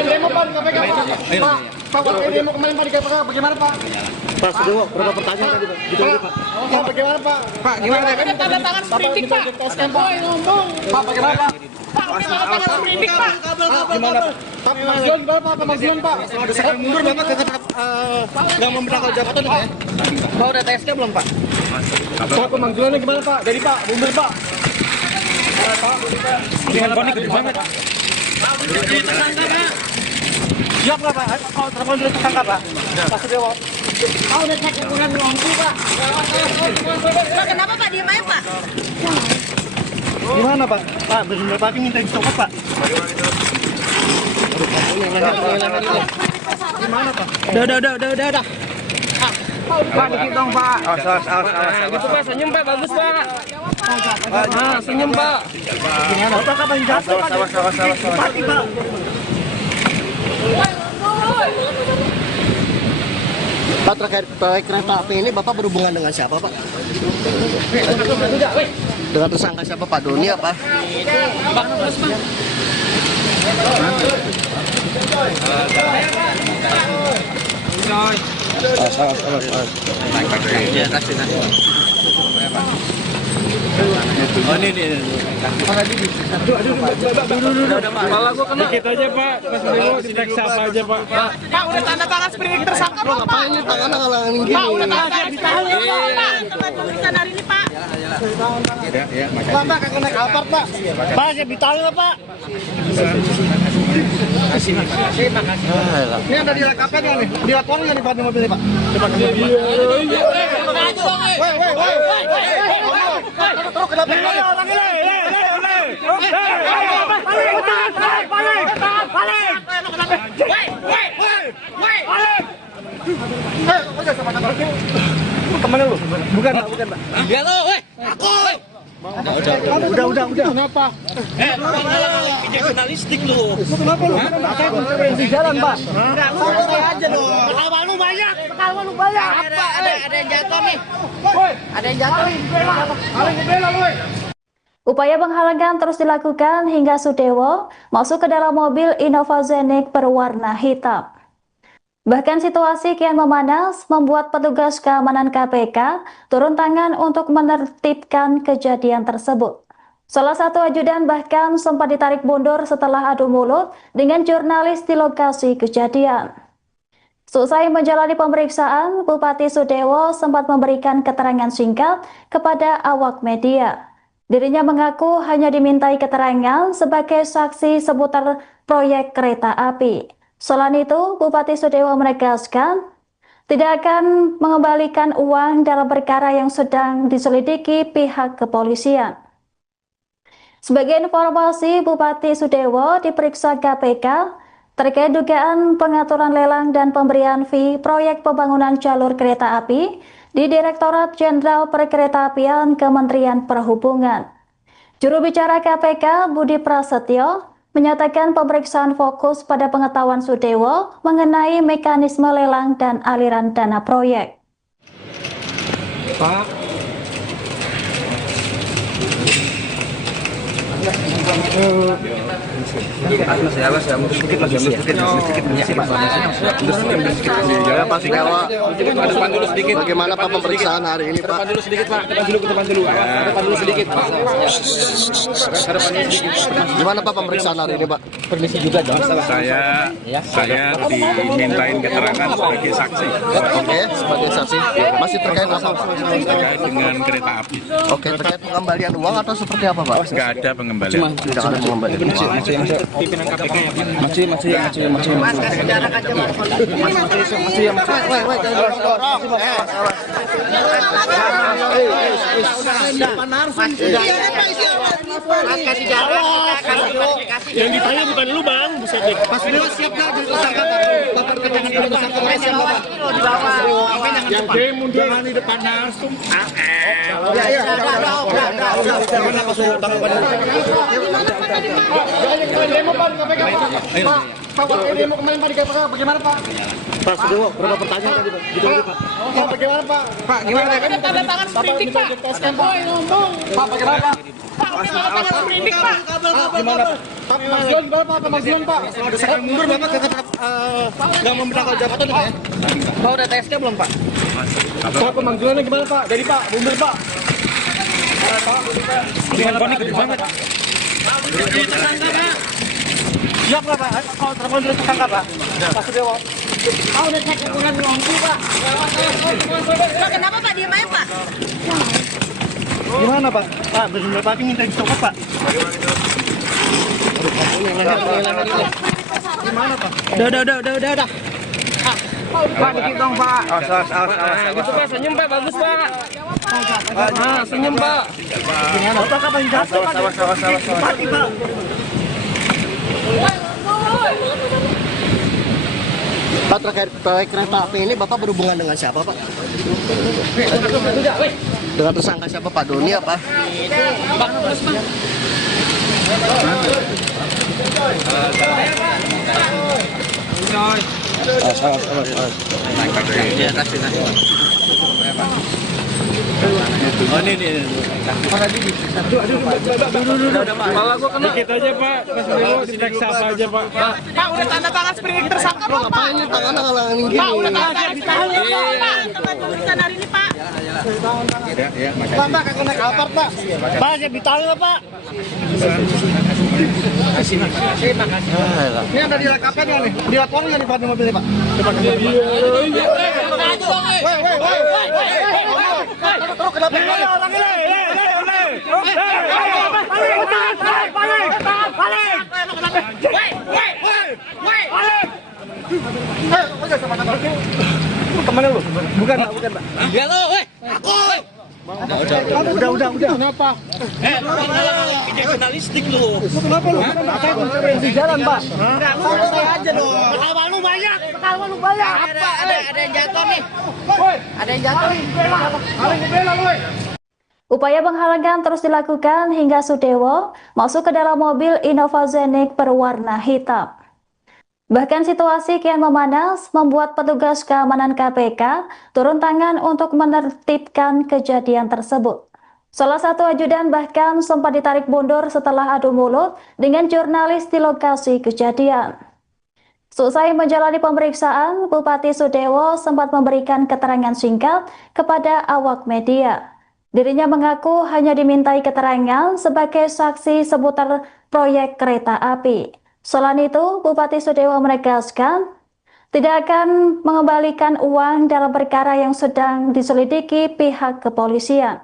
Demo Pak KPK Pak. Pak demo kemarin Pak di KPK bagaimana Pak? Pak Dewa berapa pertanyaan tadi Pak? Gitu aja Pak. Pak bagaimana Pak? Pak gimana? Kan tanda tangan sprindik Pak. Ngomong. Pak bagaimana Pak? Pak udah tanda tangan sprindik Pak. Gimana Pak? Mas Dion gimana Pak? Mas Dion Pak. Saya mundur Bapak nggak memberangkat jabatan Pak ya? Pak udah TSK belum Pak? Pak pemanggilannya gimana Pak? Dari Pak, mundur Pak. Dengan Boni gede banget. Jadi tersangka Pak. Siap nggak Pak? Kalau telepon dulu tersangka Pak. Pak Dewa. Oh udah cek ukuran lampu Pak. Pak, kenapa Pak diem aja Pak? Gimana Pak? Pak, benar Pak minta dicopot Pak. Gimana Pak? Udah. Pak, dikit dong Pak. Awas. Gitu Pak, senyum Pak, bagus Pak. Nah, senyum Pak. Gimana? Pak, kapan jatuh Pak? Awas. Mati Pak. Pak terkait proyek kereta api ini Bapak berhubungan dengan siapa Pak? Dengan tersangka siapa Pak? Doni apa? Oh ini. Kepala gua kena. Dikit aja Pak, Mas Dewo diperiksa apa aja Pak. Pak, udah tanda tangan sprindik tersangka belum Pak? Ngapain ini tangannya ngalangin gini? Pak, udah tanda tangan sprindik belum Pak? Teman pemeriksaan hari ini Pak. Pak, kagak naik Alphard Pak. Pak, saya ditanya Pak. Ini ada di LKPN nih, dilaporin nggak nih Pak di mobil ini Pak? Terus kenapa? Kemana lu? Bukan Pak. Lihat lo, weh. Aku. Udah. Kenapa? Jurnalistik lu. Kenapa lu? Di jalan Pak. Santai aja dong. Ketawa lu banyak. Apa? Ada yang jatuh nih. Ada yang jatuh. Upaya penghalangan terus dilakukan hingga Sudewo masuk ke dalam mobil Innova Zenix berwarna hitam. Bahkan situasi kian memanas membuat petugas keamanan KPK turun tangan untuk menertibkan kejadian tersebut. Salah satu ajudan bahkan sempat ditarik mundur setelah adu mulut dengan jurnalis di lokasi kejadian. Selesai menjalani pemeriksaan, Bupati Sudewo sempat memberikan keterangan singkat kepada awak media. Dirinya mengaku hanya dimintai keterangan sebagai saksi seputar proyek kereta api. Selain itu, Bupati Sudewo menegaskan tidak akan mengembalikan uang dalam perkara yang sedang diselidiki pihak kepolisian. Sebagai informasi, Bupati Sudewo diperiksa KPK terkait dugaan pengaturan lelang dan pemberian fee proyek pembangunan jalur kereta api di Direktorat Jenderal Perkeretaapian Kementerian Perhubungan. Juru bicara KPK Budi Prasetyo menyatakan pemeriksaan fokus pada pengetahuan Sudewo mengenai mekanisme lelang dan aliran dana proyek. Pak. Ya Pak Sudewo, bagaimana Pak pemeriksaan hari ini Pak? Gimana Pak pemeriksaan hari ini Pak? Permisi juga dong. Saya dimintain keterangan sebagai saksi Oke, sebagai saksi. Masih terkait apa Pak? terkait dengan kereta api. Oke, terkait pengembalian uang atau seperti apa Pak? Nggak ada pengembalian. Tidak ada pengembalian uang. Yang ditanya bukan lu bang, buset. Pas Dewa siap nggak jadi tersangka Pak? Bapak keterangan dari tersangka siap Pak? Yang demo jangan di depan narsum. Demo Pak, Pak, demo kemarin Pak di KPK, bagaimana Pak? Pak Sudewo, berapa pertanyaan tadi Pak? Gitu Pak. Pak, bagaimana Pak? Pak, gimana Pak? Ada tanda tangan sprindik Pak. Pak, bagaimana Pak? Pak, udah tanda tangan sprindik Pak. Gimana Pak? Pak, Mazion gimana Pak? Pak Mazion Pak. Ada sekarang mundur Bapak ke nggak mau menangkal jabatan Pak ya? Pak, udah TSK belum Pak? Pak, pemanggilannya gimana Pak? Dari Pak, mundur Pak. Dengan panik gede banget. Siap nggak Pak? Kalau telepon dari tersangka Pak? Pak Sudewo. Oh, udah cek ukuran lampu Pak. Pak, kenapa Pak? Diem aja Pak. Gimana Pak? Pak, benar Pak minta dicopot Pak. Gimana Pak? Udah. Pak, dikit dong Pak. Awas. Gitu Pak, senyum Pak, bagus Pak. Nah, senyum Pak. Gimana? Bapak kapan jatuh Pak? Mati Pak. Pak, terkait proyek kereta api ini Bapak berhubungan dengan siapa Pak? Dengan tersangka siapa Pak? Doni apa? Kepala gua kena. Dikit aja Pak, kasih dulu diperiksa apa aja Pak. Pak, udah tanda tangan sprindik tersangka belum Pak? Ini tangannya ngalangin gini. Pak, udah tanda tangan sprindik Pak. Tempat pemeriksaan hari ini Pak. Pak, kakak naik apart Pak. Pak, saya ditanya Pak. Ini ada di rekapannya nih. Di laporannya nih Pak di mobilnya Pak. Kemana lu? Bukan Pak. Ya lo, weh. Aku. Udah. Kenapa? Jurnalistik lu. Kenapa lu? Saya mencari di jalan Pak. Santai aja dong. Ketawa lu banyak. Ada yang jatuh nih. Ada yang jatuh nih. Upaya penghalangan terus dilakukan hingga Sudewo masuk ke dalam mobil Innova Zenith berwarna hitam. Bahkan situasi kian memanas membuat petugas keamanan KPK turun tangan untuk menertibkan kejadian tersebut. Salah satu ajudan bahkan sempat ditarik mundur setelah adu mulut dengan jurnalis di lokasi kejadian. Selesai menjalani pemeriksaan, Bupati Sudewo sempat memberikan keterangan singkat kepada awak media. Dirinya mengaku hanya dimintai keterangan sebagai saksi seputar proyek kereta api. Selain itu, Bupati Sudewo menegaskan tidak akan mengembalikan uang dalam perkara yang sedang diselidiki pihak kepolisian.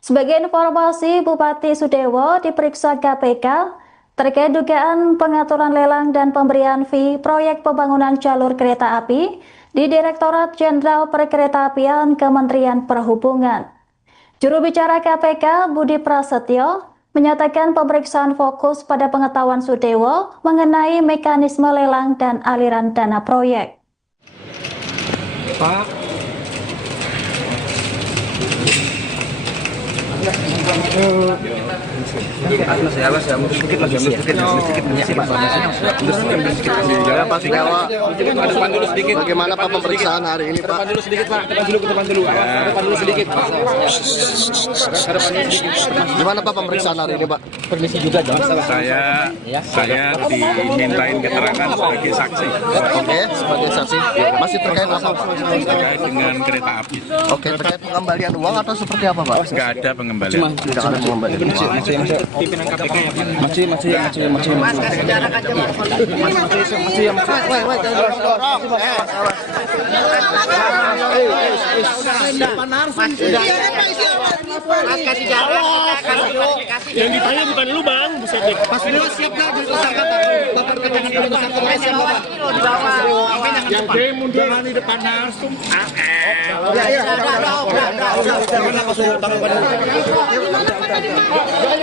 Sebagai informasi, Bupati Sudewo diperiksa KPK terkait dugaan pengaturan lelang dan pemberian fee proyek pembangunan jalur kereta api di Direktorat Jenderal Perkeretaapian Kementerian Perhubungan. Juru bicara KPK Budi Prasetyo menyatakan pemeriksaan fokus pada pengetahuan Sudewo mengenai mekanisme lelang dan aliran dana proyek. Pak. Ya Pak Sudewo, bagaimana Pak pemeriksaan hari ini Pak? Gimana Pak pemeriksaan hari ini Pak? Saya dimintain keterangan sebagai saksi Oke, sebagai saksi. Masih terkait apa? terkait dengan kereta api. Oke, terkait pengembalian uang atau seperti apa Pak? Nggak ada pengembalian. Tidak ada pengembalian uang. Yang ditanya bukan lu bang, buset deh. Pas Dewa siap nggak jadi tersangka Pak? Bapak keterangan dari tersangka Pak siap nggak Pak? Yang demo jangan di depan narsum.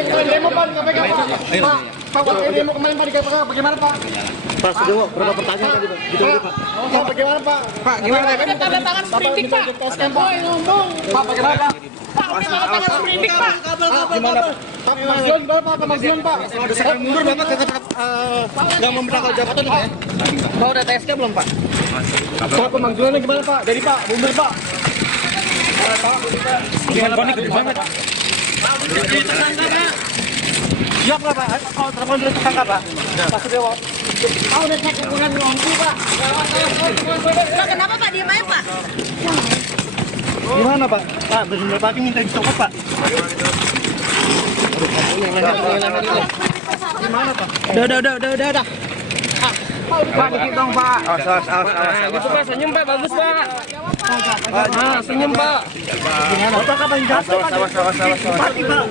Jangan demo Pak di KPK Pak. Pak demo kemarin Pak di KPK bagaimana Pak? Pak Sudewo, berapa pertanyaan tadi Pak? Gitu aja Pak. Pak bagaimana Pak? Pak gimana Pak? Ada tanda tangan sprindik Pak. Ngomong. Pak bagaimana Pak? Pak udah tanda tangan sprindik Pak. Gimana Pak? Pak Mazion gimana Pak? Pak Mazion Pak. Saya mundur Bapak ke nggak memberangkat jabatan Pak ya? Pak udah TSK belum Pak? Pak pemanggilannya gimana Pak? Dari Pak, mundur Pak. Gimana Pak? Gede banget. Tersangka Pak. Siap nggak Pak? Kalau telepon dulu tersangka Pak. Pak Sudewo. Udah saya kekurangan ngomong Pak. Pak, kenapa Pak diem aja Pak? Gimana Pak? Pak, benar Pak minta dicopot Pak. Gimana Pak? Udah. Pak, dikit dong Pak. Awas. Gitu Pak, senyum Pak, bagus Pak. Senyum Pak. Gimana? Bapak kapan jatuh Pak? Awas. Pak.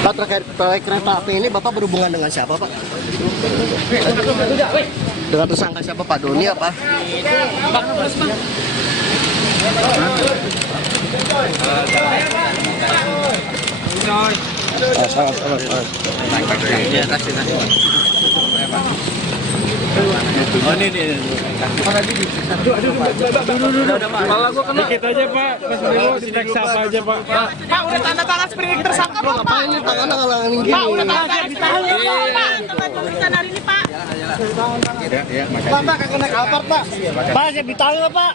Pak terkait kereta api ini Bapak berhubungan dengan siapa Pak? Dengan tersangka siapa Pak? Doni apa? Dikit aja Pak, Mas Dewo diperiksa apa aja Pak? Pak udah tanda tangan sprindik tersangka belum Pak? Ngapain ini tangannya ngalangin gini? Pak udah tanda tangan sprindik belum Pak? Tempat pemeriksaan hari ini Pak. Pak, kagak naik Alphard Pak. Pak, saya ditanya Pak.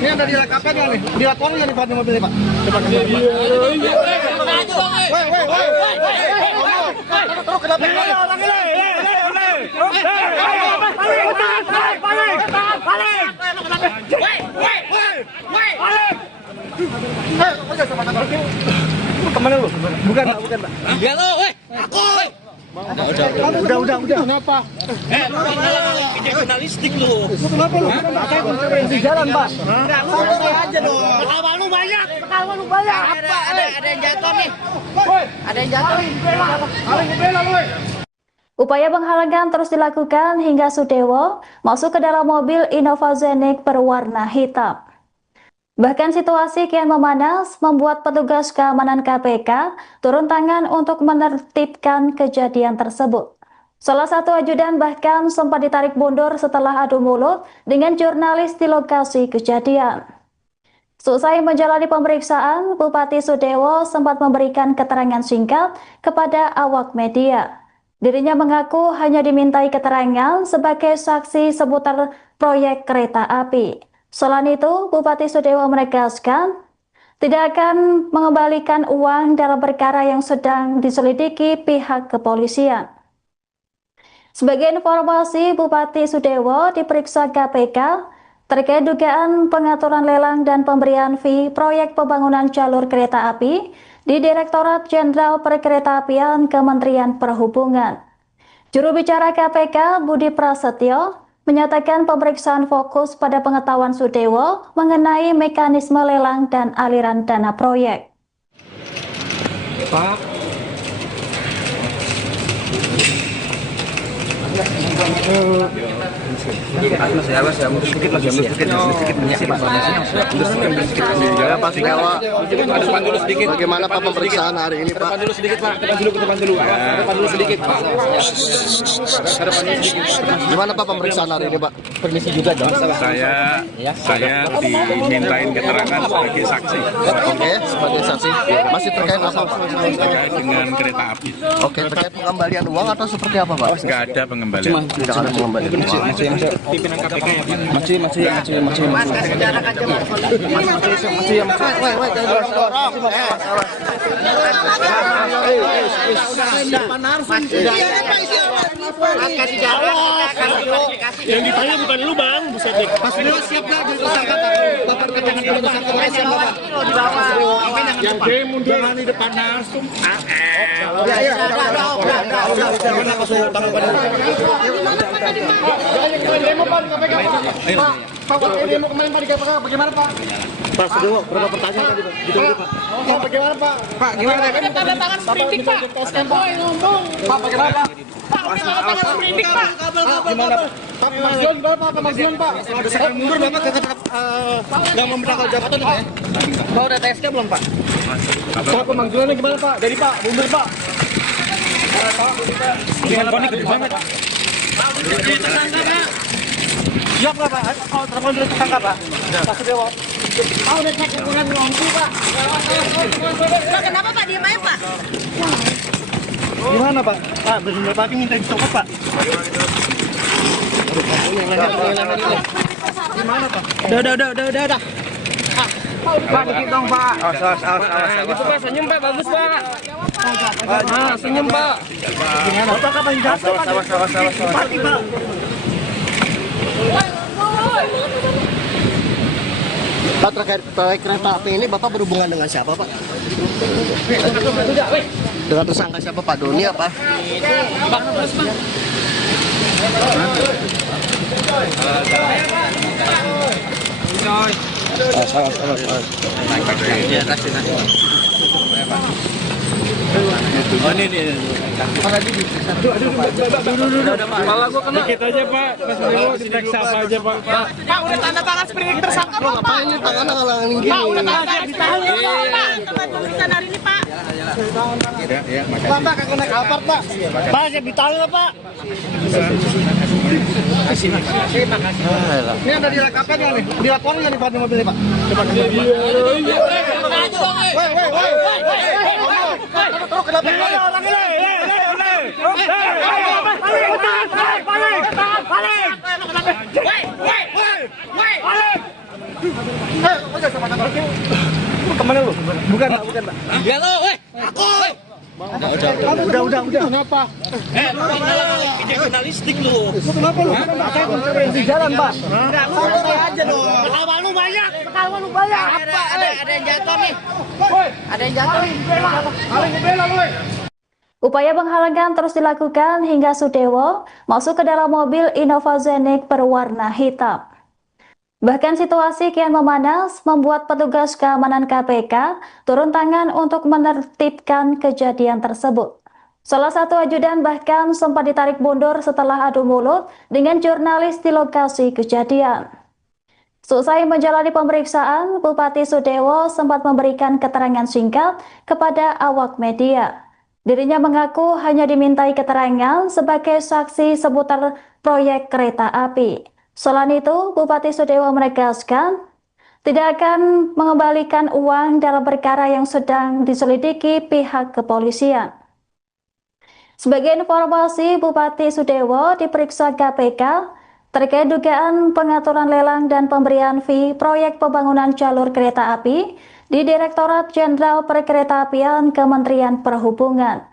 Ini ada di LKP nggak nih? Dilaporin nggak nih Pak di mobilnya Pak? Coba terus kenapa? Kemana lu? Bukan Pak. Ya lo, weh. Aku. Udah. Kenapa? Jurnalistik lu. Kenapa lu? Di jalan Pak. Santai aja dong. Ketawa lu banyak. Apa? Ada yang jatuh nih. Ada yang jatuh. Upaya penghalangan terus dilakukan hingga Sudewo masuk ke dalam mobil Innova Zenik berwarna hitam. Bahkan situasi kian memanas membuat petugas keamanan KPK turun tangan untuk menertibkan kejadian tersebut. Salah satu ajudan bahkan sempat ditarik mundur setelah adu mulut dengan jurnalis di lokasi kejadian. Selesai menjalani pemeriksaan, Bupati Sudewo sempat memberikan keterangan singkat kepada awak media. Dirinya mengaku hanya dimintai keterangan sebagai saksi seputar proyek kereta api. Selain itu, Bupati Sudewo menegaskan tidak akan mengembalikan uang dalam perkara yang sedang diselidiki pihak kepolisian. Sebagai informasi, Bupati Sudewo diperiksa KPK terkait dugaan pengaturan lelang dan pemberian fee proyek pembangunan jalur kereta api di Direktorat Jenderal Perkeretaapian Kementerian Perhubungan. Juru bicara KPK Budi Prasetyo menyatakan pemeriksaan fokus pada pengetahuan Sudewo mengenai mekanisme lelang dan aliran dana proyek. Pak. Ya Pak Sikawa, bagaimana Pak pemeriksaan hari ini Pak? Gimana Pak pemeriksaan hari ini Pak? Permisi juga dong. Saya dimintain keterangan sebagai saksi Oke, sebagai saksi. Masih terkait apa Pak? terkait dengan kereta api. Oke, terkait pengembalian uang atau seperti apa Pak? Nggak ada pengembalian. Tidak ada pengembalian uang. Pimpinan KPK ya Pak. Yang ditanya bukan lu bang, buset deh. Mas Dewa siap nggak jadi tersangka Pak? Bapak keterangan kalau tersangka siap nggak Pak? Yang demo jangan di depan narsum. Demo Pak, KPK Pak. Pak, demo kemarin Pak di KPK, bagaimana Pak? Pak Sudewo, berapa pertanyaan tadi Pak? Pak, bagaimana Pak? Pak, gimana? Ada tanda tangan sprindik Pak. Boy ngomong. Pak, bagaimana Pak? Pak, udah tanda tangan sprindik Pak. Gimana Pak? Mas Dion gimana Pak? Mas Dion Pak? Saya mundur Bapak nggak mau menangkal jabatan ya? Pak udah TSK belum Pak? Pak pemanggilannya gimana Pak? Dari Pak, mundur Pak. Dengan Boni gede banget Pak. Siap nggak Pak? Kalau telepon dari tersangka Pak? Pak Sudewo. Oh, udah cek ukuran ngomong Pak. Pak, kenapa Pak diem aja Pak? Gimana Pak? Pak, bersumber Pak minta dicopot Pak. Gimana Pak? Udah. Pak, dikit dong Pak. Awas. Gitu Pak, senyum Pak, bagus Pak. Senyum Pak. Gimana? Bapak kapan jatuh Pak? Awas. Mati Pak. Pak, terkait proyek kereta api ini Bapak berhubungan dengan siapa Pak? Dengan tersangka siapa Pak? Doni apa? Kepala gua kena. Dikit aja Pak. Mas Dewo diperiksa apa aja Pak. Pak, udah tanda tangan sprindik tersangka belum Pak? Ngapain ini tangannya ngalangin gini? Pak, udah tanda tangan sprindik belum Pak? Tempat pemeriksaan hari ini Pak. Pak, kagak naik apart Pak. Pak, saya ditanya Pak. Ini ada dilengkapi nggak nih? Dilaporin nggak nih Pak di mobil ini Pak? Coba kenapa? Kemana lu? Bukan Pak. Ya lo, weh. Aku. Udah. Kenapa? Jurnalistik lu. Kenapa lu? Di jalan Pak. Santai aja dong. Ketawa lu banyak. Apa? Ada yang jatuh nih. Ada yang jatuh nih. Upaya penghalangan terus dilakukan hingga Sudewo masuk ke dalam mobil Innova Zenix berwarna hitam. Bahkan situasi kian memanas membuat petugas keamanan KPK turun tangan untuk menertibkan kejadian tersebut. Salah satu ajudan bahkan sempat ditarik mundur setelah adu mulut dengan jurnalis di lokasi kejadian. Selesai menjalani pemeriksaan, Bupati Sudewo sempat memberikan keterangan singkat kepada awak media. Dirinya mengaku hanya dimintai keterangan sebagai saksi seputar proyek kereta api. Selain itu, Bupati Sudewo menegaskan tidak akan mengembalikan uang dalam perkara yang sedang diselidiki pihak kepolisian. Sebagai informasi, Bupati Sudewo diperiksa KPK terkait dugaan pengaturan lelang dan pemberian fee proyek pembangunan jalur kereta api di Direktorat Jenderal Perkeretaapian Kementerian Perhubungan.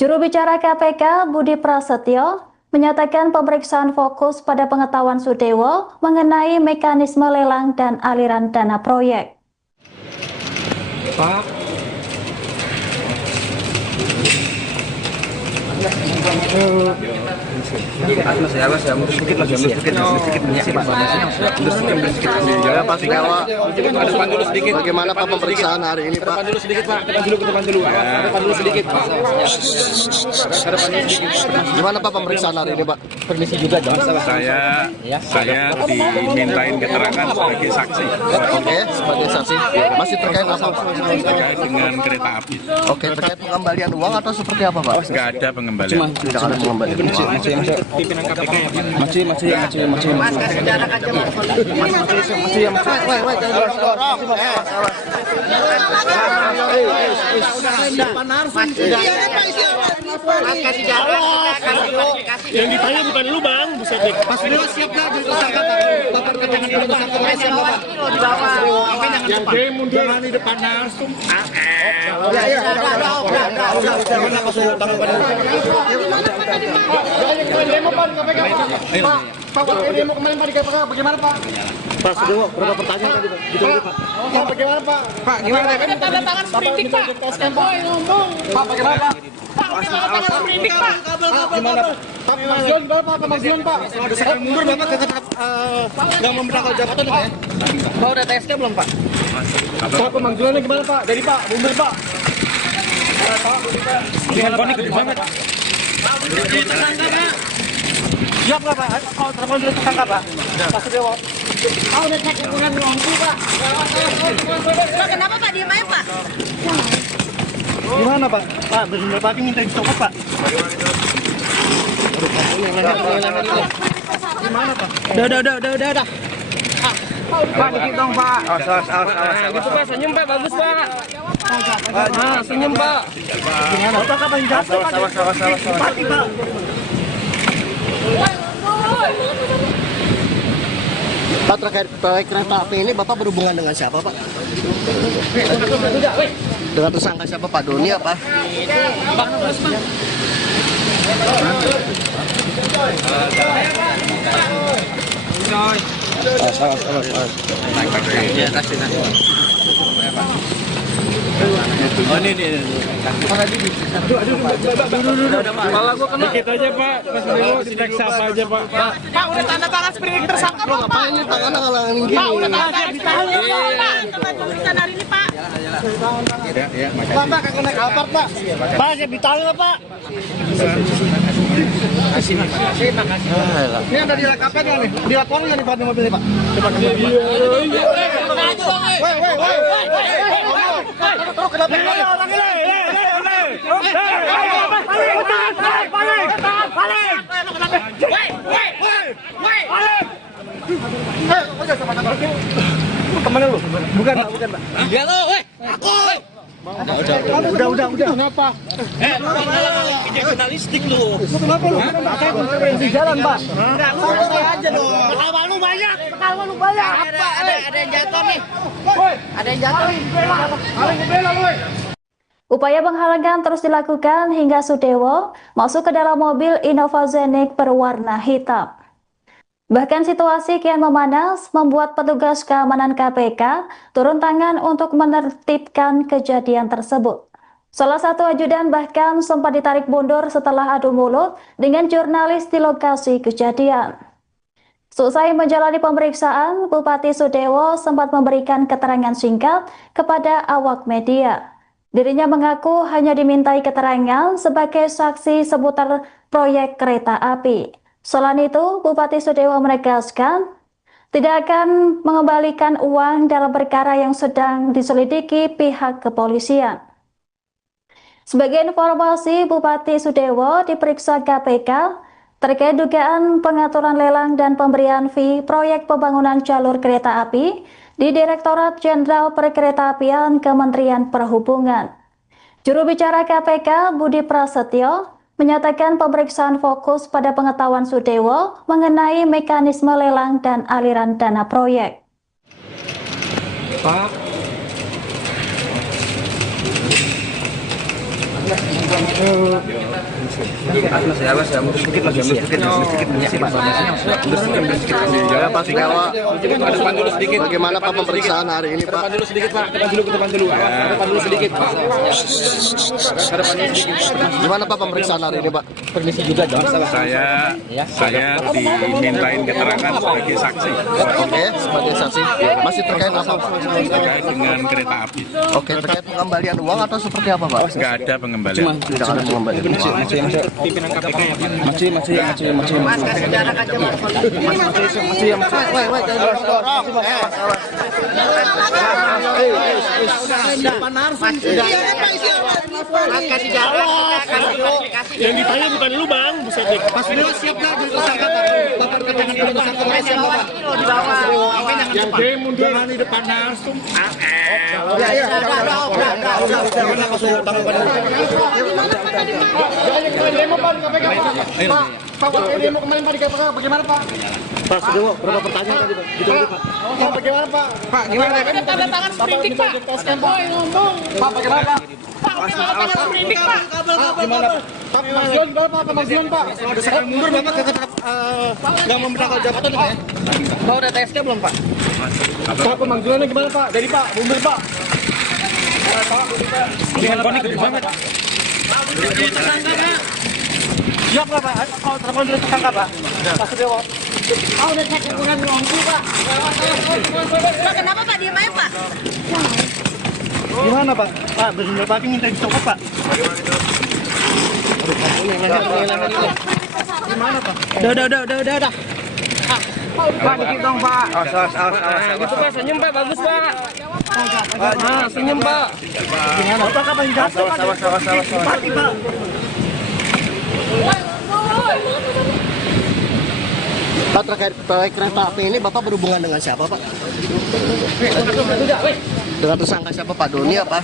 Juru bicara KPK Budi Prasetyo menyatakan pemeriksaan fokus pada pengetahuan Sudewo mengenai mekanisme lelang dan aliran dana proyek. Pak. Ya, Pak Sikawa. Bagaimana Pak pemeriksaan hari ini, Pak? Gimana Pak pemeriksaan hari ini, Pak? Permisi juga, Saya dimintain keterangan sebagai saksi Oke, sebagai saksi. Masih terkait apa, Pak? terkait dengan kereta api. Oke, terkait pengembalian uang atau seperti apa, Pak? Nggak ada pengembalian. Tidak ada pengembalian. Yang ditanya bukan lu bang, buset deh. Pas Dewa siap nggak jadi tersangka, Pak? Bapak keterangan jadi tersangka polisi apa, Pak? Yang dia mundur di depan narsum. Demo, Pak, KPK, Pak. Pak, demo kemarin Pak di KPK, bagaimana, Pak? Pak Sudewo, berapa pertanyaan tadi, Pak? Gitu aja, Pak. Pak, bagaimana, Pak? Pak, gimana? Kan tanda tangan sprindik, Pak. Ngomong. Pak, bagaimana, Pak? Pak, tanda tangan sprindik, Pak. Gimana, Pak? Pak, Mas Dion, gimana, Pak? Pak, Mas Dion, Pak. Saya mundur, Bapak, nggak memperkenalkan jabatan, Pak, ya? Pak, udah TSK belum, Pak? Pak, pemanggilannya gimana, Pak? Jadi, Pak, mundur, Pak. Handphone gede banget. Siap nggak, Pak? Kalau telepon dulu tersangka, Pak? Pak Sudewo. Udah ngomong, Pak. Pak, kenapa Pak diem aja, Pak? Gimana, Pak? Pak, benar Pak minta dicopot, Pak. Gimana, Pak? Udah. Pak, dikit dong, Pak. Nah, gitu Pak, senyum Pak, bagus Pak. Nah, senyum Pak. Gimana? Bapak kapan jatuh, Pak? Pak. Pak, terkait proyek kereta api ini Bapak berhubungan dengan siapa, Pak? Dengan tersangka siapa, Pak? Doni apa? Dikit aja Pak, Mas Dewo diperiksa apa aja Pak. Pak, udah tanda tangan sprindik tersangka belum, Pak? Ini tangannya ngalangin gini. Pak, udah tanda tangan sprindik belum, Pak? Tempat pemeriksaan hari ini, Pak. Pak, kagak naik Alphard, Pak. Pak, saya ditanya, Pak. Ini ada di LKP nggak nih? Dilaporin nggak nih Pak di mobilnya, Pak? Terus kenapa? Kemana lu? Bukan Pak. Enggak lo, weh. Aku. Udah. Kenapa? Jurnalistik lu. Kenapa lu? Saya di jalan, Pak. Enggak, lu santai aja dong. Ketawa lu banyak. Apa? Ada yang jatuh nih. Ada yang jatuh nih. Upaya penghalangan terus dilakukan hingga Sudewo masuk ke dalam mobil Innova Zenith berwarna hitam. Bahkan situasi kian memanas membuat petugas keamanan KPK turun tangan untuk menertibkan kejadian tersebut. Salah satu ajudan bahkan sempat ditarik mundur setelah adu mulut dengan jurnalis di lokasi kejadian. Selesai menjalani pemeriksaan, Bupati Sudewo sempat memberikan keterangan singkat kepada awak media. Dirinya mengaku hanya dimintai keterangan sebagai saksi seputar proyek kereta api. Selain itu, Bupati Sudewo menegaskan tidak akan mengembalikan uang dalam perkara yang sedang diselidiki pihak kepolisian. Sebagai informasi, Bupati Sudewo diperiksa KPK terkait dugaan pengaturan lelang dan pemberian fee proyek pembangunan jalur kereta api di Direktorat Jenderal Perkeretaapian Kementerian Perhubungan. Juru bicara KPK Budi Prasetyo menyatakan pemeriksaan fokus pada pengetahuan Sudewo mengenai mekanisme lelang dan aliran dana proyek. Pak. Ya, Pak Sikawa. Bagaimana Pak pemeriksaan hari ini, Pak? Gimana Pak pemeriksaan hari ini, Pak? permisi juga dong. Saya dimintain keterangan sebagai saksi Oke, sebagai saksi. Masih terkait apa, Pak? terkait dengan kereta api. Oke, terkait pengembalian uang atau seperti apa, Pak? Nggak ada pengembalian. Tidak ada pengembalian uang. Pimpinan KPK ya Pak. Masih. Mas kasih jarak aja Mas. Mas kasih jarak. Yang ditanya bukan lu, Bang. Mas Dewa siap nggak jadi tersangka, Pak? Bapak keterangan jadi tersangka polisi, Bapak. Di bawah. Yang demo jangan di depan narsum. Pak, demo kemarin Pak di KPK, bagaimana Pak? Pak Sudewo, berapa pertanyaan tadi Pak? Gitu Pak. Pak, bagaimana Pak? Pak, gimana? Ada tanda tangan sprindik Pak. Boy ngomong. Pak, bagaimana Pak? Pak, udah tanda tangan sprindik Pak. Gimana Pak? Pak, Mazion gimana Pak? Pak Mazion Pak? Saya mundur Bapak nggak mau menangkap jabatan ya? Pak, udah TSK belum Pak? Pak, pemanggilannya gimana Pak? Dari Pak, mundur Pak. Dengan Boni gede banget. Siap nggak Pak? Kalau telepon dari tersangka Pak? Pak Sudewo. Oh, udah saya kurang ngomong Pak. Pak, kenapa Pak? Diam aja Pak. Gimana Pak? Pak, benar Pak minta dicopot Pak. Gimana Pak? Udah. Pak, dikit dong Pak. Awas. Gitu Pak, senyum Pak, bagus Pak. Senyum Pak. Gimana? Pak, kapan jatuh Pak? Awas. Pak. Pak, terkait proyek kereta api ini Bapak berhubungan dengan siapa, Pak? Dengan tersangka siapa, Pak? Doni apa?